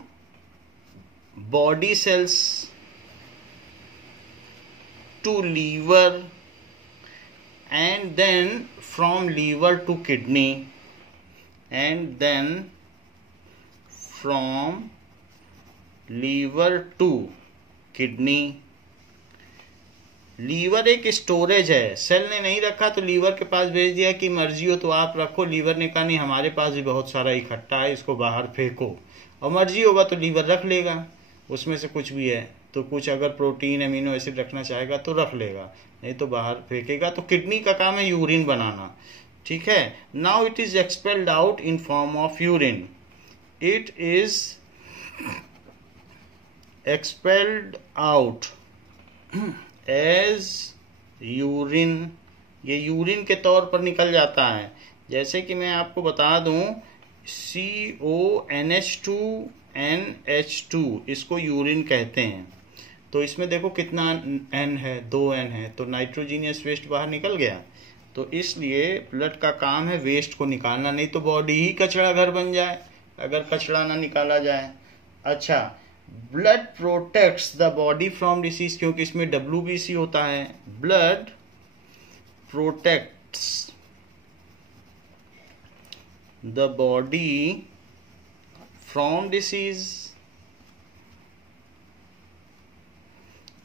body cells to liver and then from liver to kidney and then from liver to kidney. Liver एक स्टोरेज है, सेल ने नहीं रखा तो लीवर के पास भेज दिया कि मर्जी हो तो आप रखो। लीवर ने कहा नहीं, हमारे पास भी बहुत सारा इकट्ठा है, इसको बाहर फेंको। और मर्जी होगा तो लीवर रख लेगा, उसमें से कुछ भी है तो कुछ अगर प्रोटीन अमीनो एसिड रखना चाहेगा तो रख लेगा, नहीं तो बाहर फेंकेगा। तो किडनी का काम है यूरिन बनाना, ठीक है। Now it is expelled out in form of urine. It is expelled out as urine, ये यूरिन के तौर पर निकल जाता है। जैसे कि मैं आपको बता दूं, CONH2NH2 इसको यूरिन कहते हैं। तो इसमें देखो कितना N है, 2 N है, तो नाइट्रोजीनियस वेस्ट बाहर निकल गया। तो इसलिए ब्लड का काम है वेस्ट को निकालना, नहीं तो बॉडी ही कचरा घर बन जाए अगर कचरा ना निकाला जाए। अच्छा, blood protects the body from disease, क्योंकि इसमें WBC होता है। Blood protects the body from disease,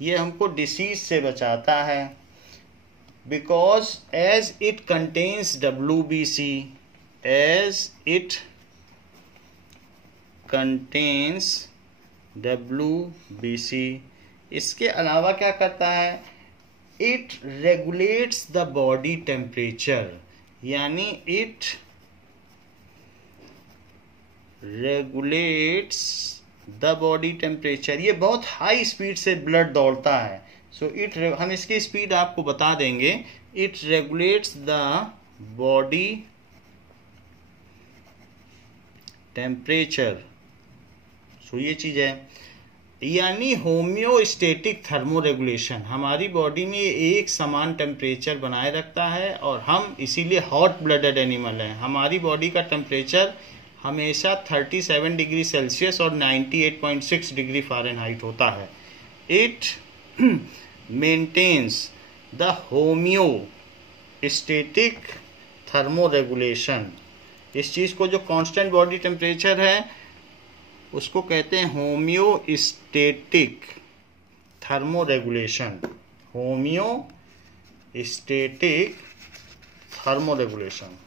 ये हमको डिसीज से बचाता है। Because as it contains WBC, as it contains WBC, इसके अलावा क्या करता है? It regulates the body temperature, यानी it regulates the body temperature. ये बहुत हाई स्पीड से ब्लड दौड़ता है। सो हम इसकी स्पीड आपको बता देंगे। It regulates the body temperature. So ये चीज है, यानी होम्योस्टेटिक थर्मो रेगुलेशन। हमारी बॉडी में एक समान टेम्परेचर बनाए रखता है और हम इसीलिए हॉट ब्लडेड एनिमल हैं। हमारी बॉडी का टेम्परेचर हमेशा 37 डिग्री सेल्सियस और 98.6 डिग्री फ़ारेनहाइट होता है। It maintains the homeostatic thermo regulation. इस चीज़ को जो कांस्टेंट बॉडी टेम्परेचर है उसको कहते हैं homeostatic thermo regulation. Homeostatic thermo regulation.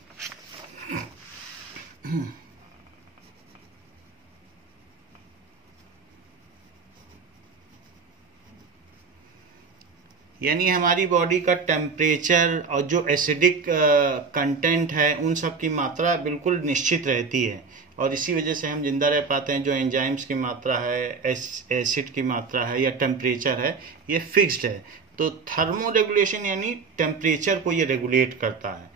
यानी हमारी बॉडी का टेम्परेचर और जो एसिडिक कंटेंट है उन सब की मात्रा बिल्कुल निश्चित रहती है और इसी वजह से हम जिंदा रह पाते हैं। जो एंजाइम्स की मात्रा है, एसिड की मात्रा है या टेम्परेचर है, ये फिक्स्ड है। तो थर्मो रेगुलेशन यानी टेम्परेचर को ये रेगुलेट करता है।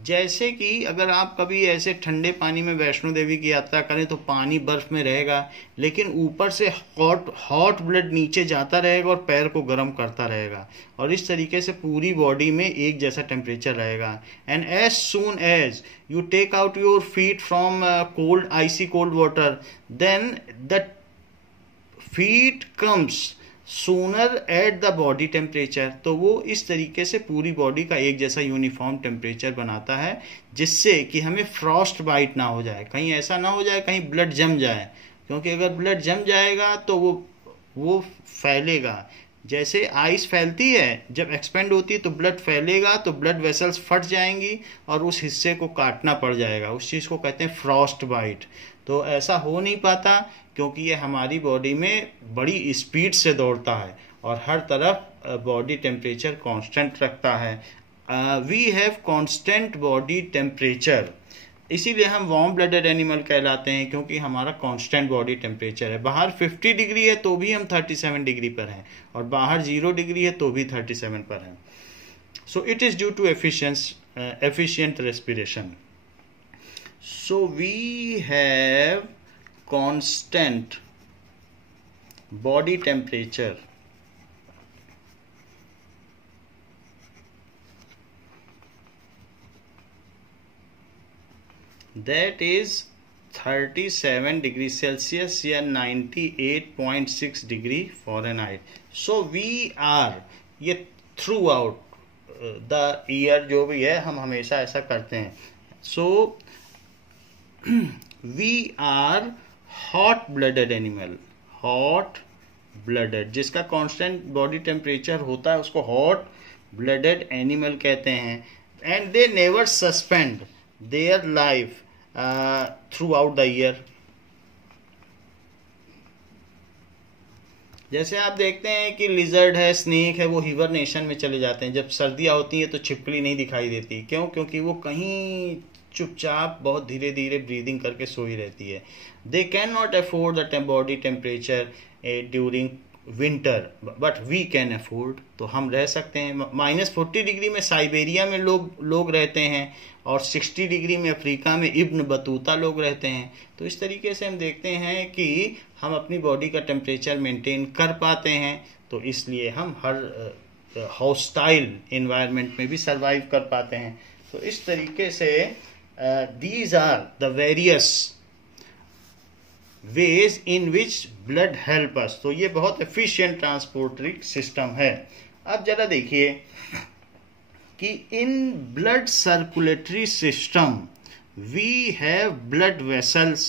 जैसे कि अगर आप कभी ऐसे ठंडे पानी में वैष्णो देवी की यात्रा करें तो पानी बर्फ में रहेगा, लेकिन ऊपर से हॉट ब्लड नीचे जाता रहेगा और पैर को गर्म करता रहेगा और इस तरीके से पूरी बॉडी में एक जैसा टेम्परेचर रहेगा। And as soon as you take out your feet from cold icy cold water, then the feet comes sooner at the body temperature. तो वो इस तरीके से पूरी बॉडी का एक जैसा यूनिफॉर्म टेम्परेचर बनाता है, जिससे कि हमें फ्रॉस्ट बाइट ना हो जाए, कहीं ऐसा ना हो जाए कहीं ब्लड जम जाए, क्योंकि अगर ब्लड जम जाएगा तो वो वो फैलेगा। जैसे आइस फैलती है, जब एक्सपेंड होती है तो ब्लड फैलेगा, तो ब्लड वेसल्स फट जाएंगी और उस हिस्से को काटना पड़ जाएगा। उस चीज़ को कहते हैं फ्रॉस्ट बाइट। तो ऐसा हो नहीं पाता क्योंकि ये हमारी बॉडी में बड़ी स्पीड से दौड़ता है और हर तरफ बॉडी टेम्परेचर कांस्टेंट रखता है। We have constant body temperature, इसीलिए हम वार्म ब्लडेड एनिमल कहलाते हैं, क्योंकि हमारा कांस्टेंट बॉडी टेम्परेचर है। बाहर 50 डिग्री है तो भी हम 37 डिग्री पर हैं, और बाहर 0 डिग्री है तो भी 37 पर हैं। So it is due to efficient respiration. So we have constant body temperature that is 37 degree Celsius या 98.6 degree Fahrenheit. So we are, ये थ्रू आउट द ईयर जो भी है हम हमेशा ऐसा करते हैं। So we are hot blooded animal, hot blooded, जिसका कांस्टेंट बॉडी टेम्परेचर होता है उसको हॉट ब्लडेड एनिमल कहते हैं। And they never suspend their life throughout the year। जैसे आप देखते हैं कि लिजर्ड है, स्नेक है, वो हिबरनेशन में चले जाते हैं। जब सर्दियाँ होती हैं तो छिपकली नहीं दिखाई देती, क्यों? क्योंकि वो कहीं चुपचाप बहुत धीरे धीरे ब्रीदिंग करके सोई रहती है। They can not afford the body temperature during winter but we can afford. तो हम रह सकते हैं। -40 डिग्री में साइबेरिया में लोग रहते हैं, और 60 डिग्री में अफ्रीका में इब्न बतूता लोग रहते हैं। तो इस तरीके से हम देखते हैं कि हम अपनी बॉडी का टेम्परेचर मेंटेन कर पाते हैं, तो इसलिए हम हर हॉस्टाइल इन्वायरमेंट में भी सर्वाइव कर पाते हैं। तो इस तरीके से these are the various ways in which blood help us. तो ये बहुत एफिशिएंट ट्रांसपोर्टरी सिस्टम है। अब जरा देखिए कि in blood circulatory system we have blood vessels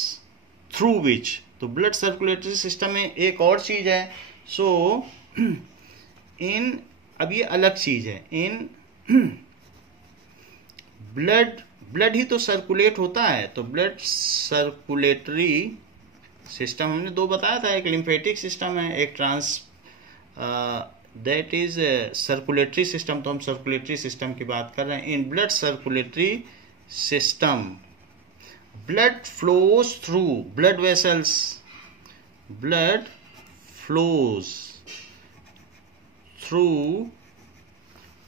through which. तो ब्लड सर्कुलेटरी सिस्टम में एक और चीज है। सो इन, अब ये अलग चीज है, इन ब्लड ही तो सर्कुलेट होता है। तो ब्लड सर्कुलेटरी सिस्टम हमने दो बताया था, एक लिम्फेटिक सिस्टम है, एक दैट इज सर्कुलेटरी सिस्टम। तो हम सर्कुलेटरी सिस्टम की बात कर रहे हैं। इन blood circulatory system blood flows through blood vessels, blood flows through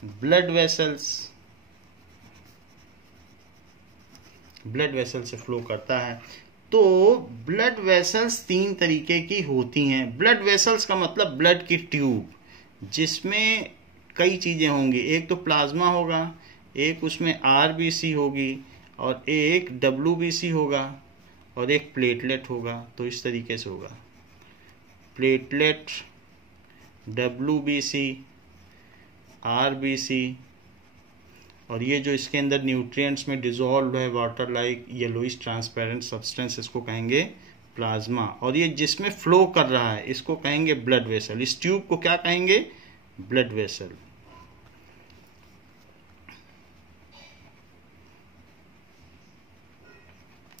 blood vessels, blood vessel से फ्लो करता है। तो ब्लड वेसल्स 3 तरीके की होती हैं। ब्लड वेसल्स का मतलब ब्लड की ट्यूब, जिसमें कई चीज़ें होंगी। एक तो प्लाज्मा होगा, एक उसमें आरबीसी होगी, और एक डब्ल्यूबीसी होगा, और एक प्लेटलेट होगा। तो इस तरीके से होगा प्लेटलेट, डब्ल्यूबीसी, आरबीसी, और ये जो इसके अंदर न्यूट्रिएंट्स में डिजोल्व है water like yellowish transparent substance, इसको कहेंगे प्लाज्मा। और ये जिसमें फ्लो कर रहा है इसको कहेंगे ब्लड वेसल। इस ट्यूब को क्या कहेंगे? Blood vessel.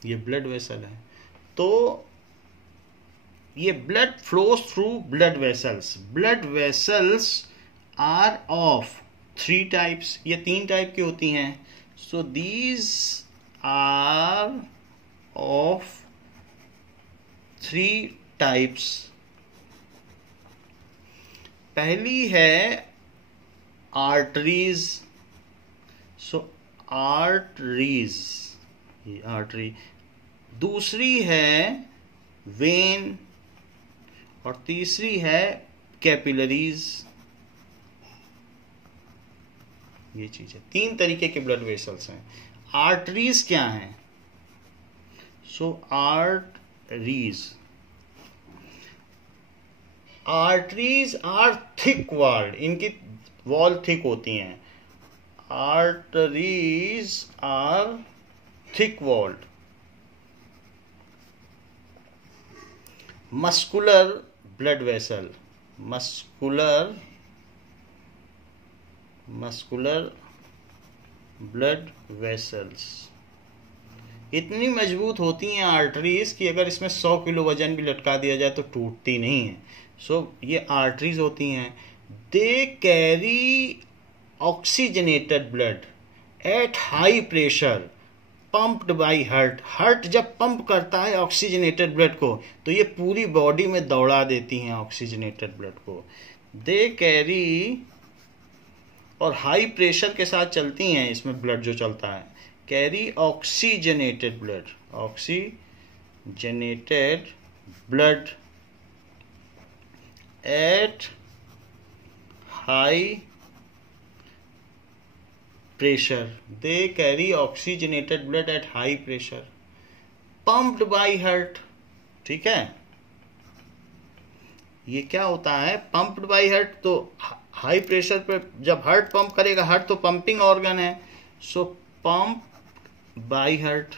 ये ब्लड वेसल है। तो ये blood flows through blood vessels. Blood vessels are of 3 types. ये 3 टाइप की होती हैं। So these are of 3 types. पहली है आर्टरीज। सो आर्टरीज, ये आर्टरी। दूसरी है वेन, और तीसरी है कैपिलरीज। ये चीज है। 3 तरीके के ब्लड वेसल्स हैं। आर्टरीज क्या हैं? So arteries are thick walled, इनकी वॉल थिक होती हैं। Arteries are thick walled. Muscular blood vessel, muscular blood vessels. इतनी मजबूत होती हैं आर्टरीज कि अगर इसमें 100 किलो वजन भी लटका दिया जाए तो टूटती नहीं है। ये आर्टरीज होती हैं। दे carry oxygenated blood at high pressure pumped by heart जब पंप करता है ऑक्सीजनेटेड ब्लड को तो ये पूरी बॉडी में दौड़ा देती हैं ऑक्सीजनेटेड ब्लड को। दे कैरी, और हाई प्रेशर के साथ चलती हैं इसमें ब्लड जो चलता है, carry oxygenated blood at high pressure. They carry oxygenated blood at high pressure pumped by heart. ठीक है, ये क्या होता है, पंप्ड बाई हार्ट। तो हाई प्रेशर पे जब हार्ट पंप करेगा, हार्ट तो पंपिंग ऑर्गन है, so pump by heart,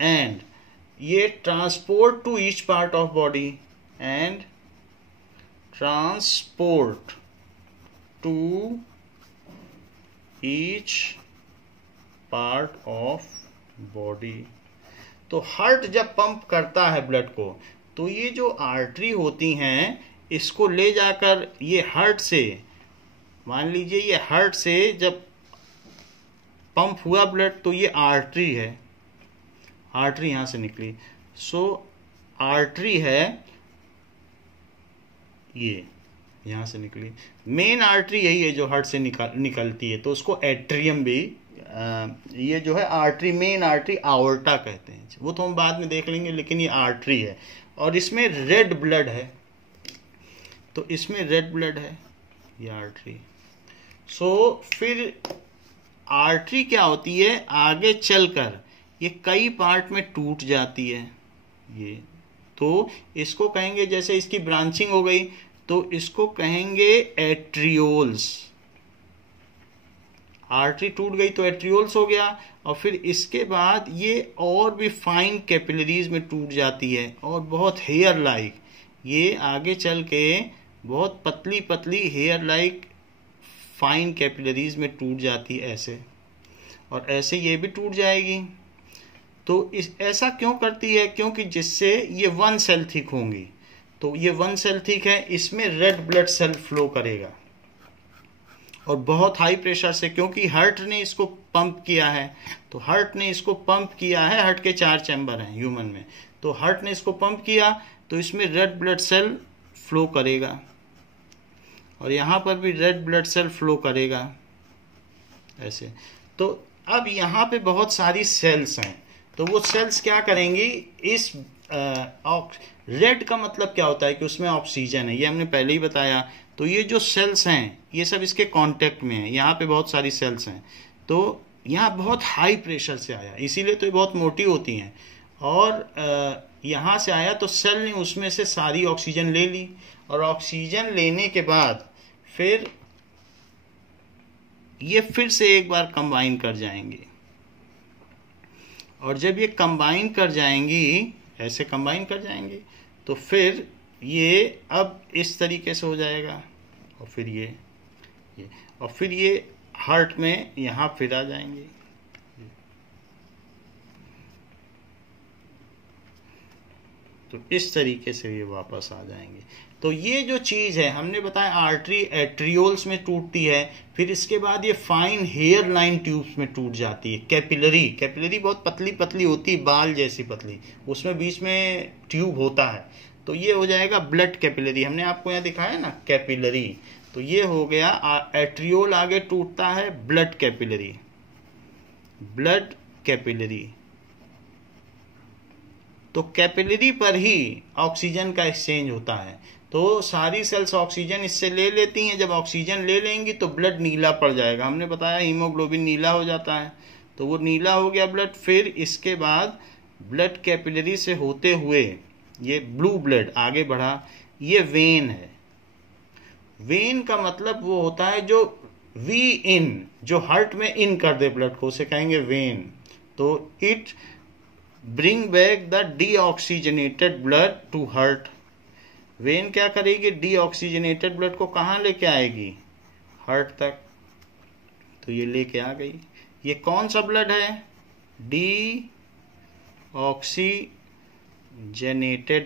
and ये transport to each part of body, and transport to each part of body. तो हार्ट जब पंप करता है ब्लड को तो ये जो आर्टरी होती हैं इसको ले जाकर ये हार्ट से, मान लीजिए ये हार्ट से जब पंप हुआ ब्लड तो ये आर्टरी है, आर्टरी यहां से निकली, सो आर्टरी है, ये यहां से निकली। मेन आर्टरी यही है जो हार्ट से निकलती है, तो उसको एट्रियम भी, ये जो है आर्टरी, मेन आर्टरी आवर्टा कहते हैं, वो तो हम बाद में देख लेंगे, लेकिन ये आर्टरी है और इसमें रेड ब्लड है, तो इसमें रेड ब्लड है ये आर्टरी। फिर आर्टरी क्या होती है, आगे चलकर ये कई पार्ट में टूट जाती है ये, तो इसको कहेंगे, जैसे इसकी ब्रांचिंग हो गई तो इसको कहेंगे एट्रियोल्स। आर्टरी टूट गई तो एट्रियोल्स हो गया, और फिर इसके बाद ये और भी फाइन कैपिलरीज में टूट जाती है और बहुत हेयर लाइक, ये आगे चल के बहुत पतली पतली हेयर लाइक फाइन कैपिलरीज में टूट जाती है ऐसे, और ऐसे ये भी टूट जाएगी। तो ऐसा क्यों करती है, क्योंकि जिससे ये वन सेल थिक होंगी, तो ये वन सेल थिक है, इसमें रेड ब्लड सेल फ्लो करेगा और बहुत हाई प्रेशर से, क्योंकि हार्ट ने इसको पंप किया है, तो हार्ट ने इसको पंप किया है, हार्ट के 4 चैम्बर हैं ह्यूमन में, तो हार्ट ने इसको पंप किया तो इसमें रेड ब्लड सेल फ्लो करेगा और यहाँ पर भी रेड ब्लड सेल फ्लो करेगा ऐसे। तो अब यहाँ पे बहुत सारी सेल्स हैं, तो वो सेल्स क्या करेंगी, इस रेड का मतलब क्या होता है कि उसमें ऑक्सीजन है, ये हमने पहले ही बताया। तो ये जो सेल्स हैं ये सब इसके कांटेक्ट में है, यहाँ पे बहुत सारी सेल्स हैं, तो यहाँ बहुत हाई प्रेशर से आया, इसीलिए तो ये बहुत मोटी होती हैं, और यहाँ से आया तो सेल ने उसमें से सारी ऑक्सीजन ले ली, और ऑक्सीजन लेने के बाद फिर ये फिर से एक बार कंबाइन कर जाएंगी, और जब ये कंबाइन कर जाएंगी, ऐसे कंबाइन कर जाएंगी, तो फिर ये अब इस तरीके से हो जाएगा, और फिर ये और फिर ये हार्ट में यहाँ फिर आ जाएंगे, तो इस तरीके से ये वापस आ जाएंगे। तो ये जो चीज है हमने बताया, आर्टरी एट्रियोल्स में टूटती है, फिर इसके बाद ये फाइन हेयर लाइन ट्यूब्स में टूट जाती है। कैपिलरी बहुत पतली पतली होती है, बाल जैसी पतली, उसमें बीच में ट्यूब होता है, तो ये हो जाएगा ब्लड कैपिलरी। हमने आपको यहाँ दिखाया ना कैपिलरी, तो ये हो गया एट्रियोल, आगे टूटता है ब्लड कैपिलरी। तो कैपिलरी पर ही ऑक्सीजन का एक्सचेंज होता है, तो सारी सेल्स ऑक्सीजन इससे ले लेती हैं, जब ऑक्सीजन ले लेंगी तो ब्लड नीला पड़ जाएगा, हमने बताया हीमोग्लोबिन नीला हो जाता है, तो वो नीला हो गया ब्लड। फिर इसके बाद ब्लड कैपिलरी से होते हुए ये ब्लू ब्लड आगे बढ़ा, ये वेन है। वेन का मतलब वो होता है जो वी इन, जो हार्ट में इन कर दे ब्लड को, उसे कहेंगे वेन। तो it bring back the deoxygenated blood to heart. Vein क्या करेगी, डीऑक्सीजनेटेड ब्लड को कहाँ लेके आएगी, हार्ट तक। तो ये लेके आ गई। ये कौन सा ब्लड है, डीऑक्सीजनेटेड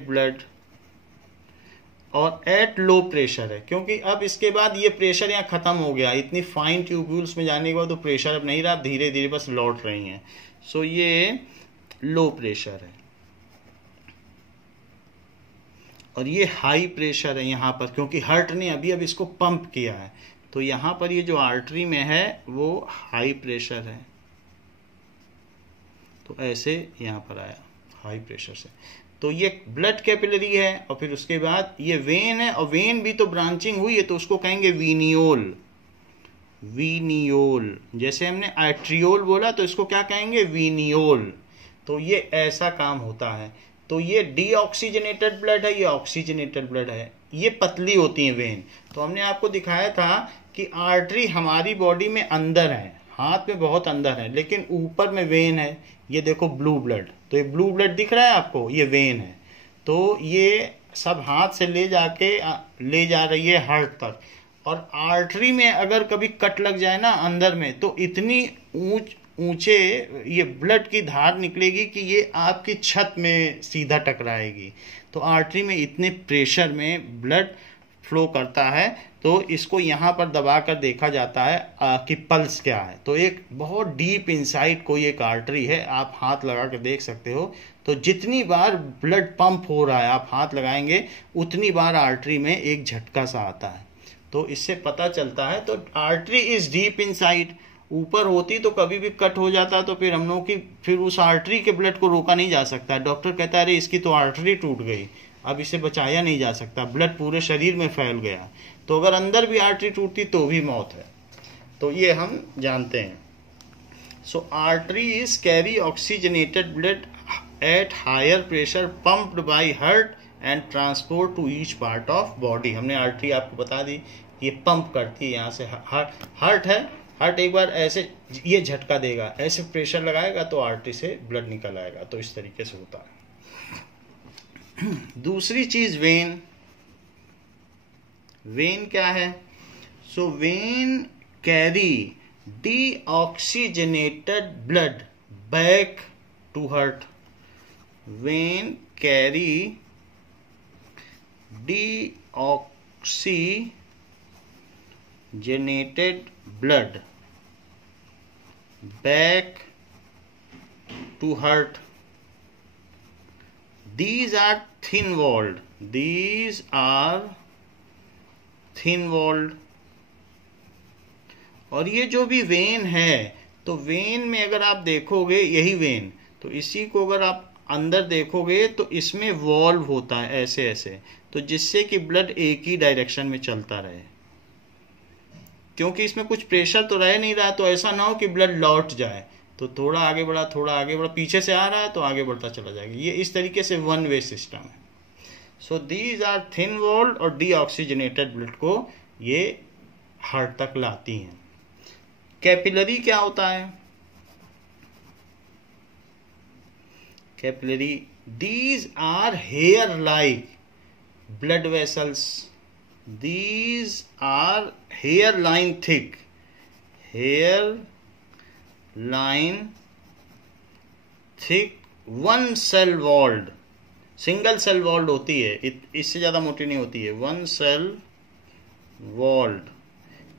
ब्लड, और एट लो प्रेशर है, क्योंकि अब इसके बाद ये प्रेशर यहाँ खत्म हो गया, इतनी फाइन ट्यूब्यूल्स में जाने के बाद तो प्रेशर अब नहीं रहा, धीरे धीरे बस लौट रही हैं। सो ये लो प्रेशर है, और ये हाई प्रेशर है यहाँ पर, क्योंकि हार्ट ने अभी अब इसको पंप किया है। तो यहाँ पर ये जो आर्टरी में है वो हाई प्रेशर है, तो ऐसे यहाँ पर आया हाई प्रेशर से। तो ये ब्लड कैपिलरी है, और फिर उसके बाद ये वेन है, और वेन भी तो ब्रांचिंग हुई है, तो उसको कहेंगे वीनियोल। वीनियोल, जैसे हमने आर्ट्रियोल बोला तो इसको क्या कहेंगे, वीनियोल। तो ये ऐसा काम होता है। तो ये डीऑक्सीजनेटेड ब्लड है, ये ऑक्सीजनेटेड ब्लड है, ये पतली होती है वेन। तो हमने आपको दिखाया था कि आर्टरी हमारी बॉडी में अंदर है, हाथ में बहुत अंदर है, लेकिन ऊपर में वेन है। ये देखो ब्लू ब्लड, तो ये ब्लू ब्लड दिख रहा है आपको, ये वेन है। तो ये सब हाथ से ले जा रही है हार्ट तक। और आर्टरी में अगर कभी कट लग जाए ना अंदर में, तो इतनी ऊंचे ये ब्लड की धार निकलेगी कि ये आपकी छत में सीधा टकराएगी। तो आर्टरी में इतने प्रेशर में ब्लड फ्लो करता है, तो इसको यहाँ पर दबा कर देखा जाता है कि पल्स क्या है। तो एक बहुत डीप इनसाइड कोई एक आर्टरी है, आप हाथ लगा कर देख सकते हो। तो जितनी बार ब्लड पंप हो रहा है आप हाथ लगाएंगे, उतनी बार आर्टरी में एक झटका सा आता है। तो इससे पता चलता है। तो आर्टरी इज डीप इनसाइड, ऊपर होती तो कभी भी कट हो जाता, तो फिर हम लोग की फिर उस आर्टरी के ब्लड को रोका नहीं जा सकता। डॉक्टर कहता है अरे इसकी तो आर्टरी टूट गई, अब इसे बचाया नहीं जा सकता, ब्लड पूरे शरीर में फैल गया। तो अगर अंदर भी आर्टरी टूटती तो भी मौत है। तो ये हम जानते हैं। So artery is carry oxygenated blood at higher pressure pumped by heart and transport to each part of body. हमने आर्टरी आपको बता दी, ये पंप करती है यहाँ से। हार्ट है, हार्ट एक बार ऐसे ये झटका देगा, ऐसे प्रेशर लगाएगा तो आर्टरी से ब्लड निकल आएगा। तो इस तरीके से होता है। दूसरी चीज वेन। वेन क्या है, so vein carry deoxygenated blood back to heart. Vein carry deoxygenated blood back to heart. These are thin walled. These are thin walled. और ये जो भी वेन है, तो वेन में अगर आप देखोगे यही वेन, तो इसी को अगर आप अंदर देखोगे तो इसमें वॉल्व होता है ऐसे ऐसे, तो जिससे कि ब्लड एक ही डायरेक्शन में चलता रहे, क्योंकि इसमें कुछ प्रेशर तो रह नहीं रहा। तो ऐसा ना हो कि ब्लड लौट जाए, तो थोड़ा आगे बढ़ा, थोड़ा आगे बढ़ा, पीछे से आ रहा है तो आगे बढ़ता चला जाएगा। ये इस तरीके से वन वे सिस्टम है। So these are thin walled, और डीऑक्सीजनेटेड ब्लड को ये हार्ट तक लाती हैं। कैपिलरी क्या होता है, capillary, these are hair like blood vessels. These are hairline thick, hairline thick, one cell walled, single cell walled होती है, इससे ज्यादा मोटी नहीं होती है। वन सेल वॉल्ड,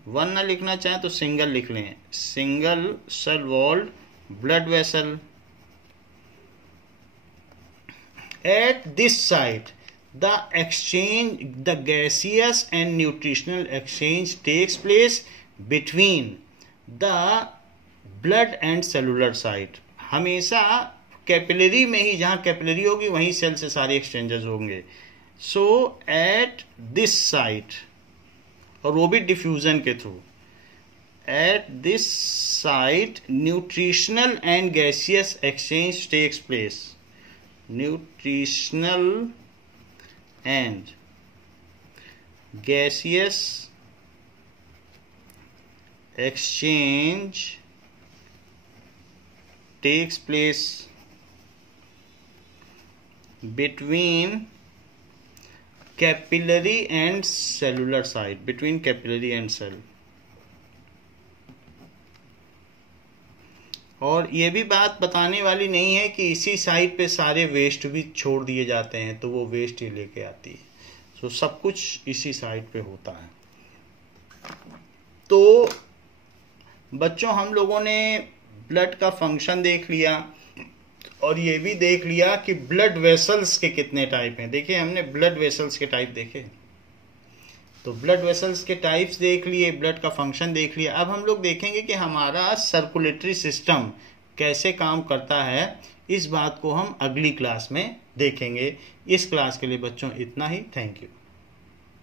वन ना लिखना चाहे तो सिंगल लिख लें, single cell walled blood vessel. At this site the gaseous and nutritional exchange takes place between the blood and cellular site. हमेशा कैपिलरी में ही, जहां कैपिलरी होगी वहीं सेल से सारे एक्सचेंजेस होंगे। सो एट दिस साइट, और वो भी डिफ्यूजन के through, at this site nutritional and gaseous exchange takes place. Nutritional and gaseous exchange takes place between capillary and cellular side, between capillary and cell। और ये भी बात बताने वाली नहीं है कि इसी साइड पे सारे वेस्ट भी छोड़ दिए जाते हैं तो वो वेस्ट ही लेके आती है। तो सब कुछ इसी साइड पे होता है। तो बच्चों हम लोगों ने ब्लड का फंक्शन देख लिया और ये भी देख लिया कि ब्लड वेसल्स के कितने टाइप हैं। देखिए हमने ब्लड वेसल्स के टाइप देखे, तो ब्लड वेसल्स के टाइप्स देख लिए, ब्लड का फंक्शन देख लिया। अब हम लोग देखेंगे कि हमारा सर्कुलेटरी सिस्टम कैसे काम करता है। इस बात को हम अगली क्लास में देखेंगे। इस क्लास के लिए बच्चों इतना ही। Thank you.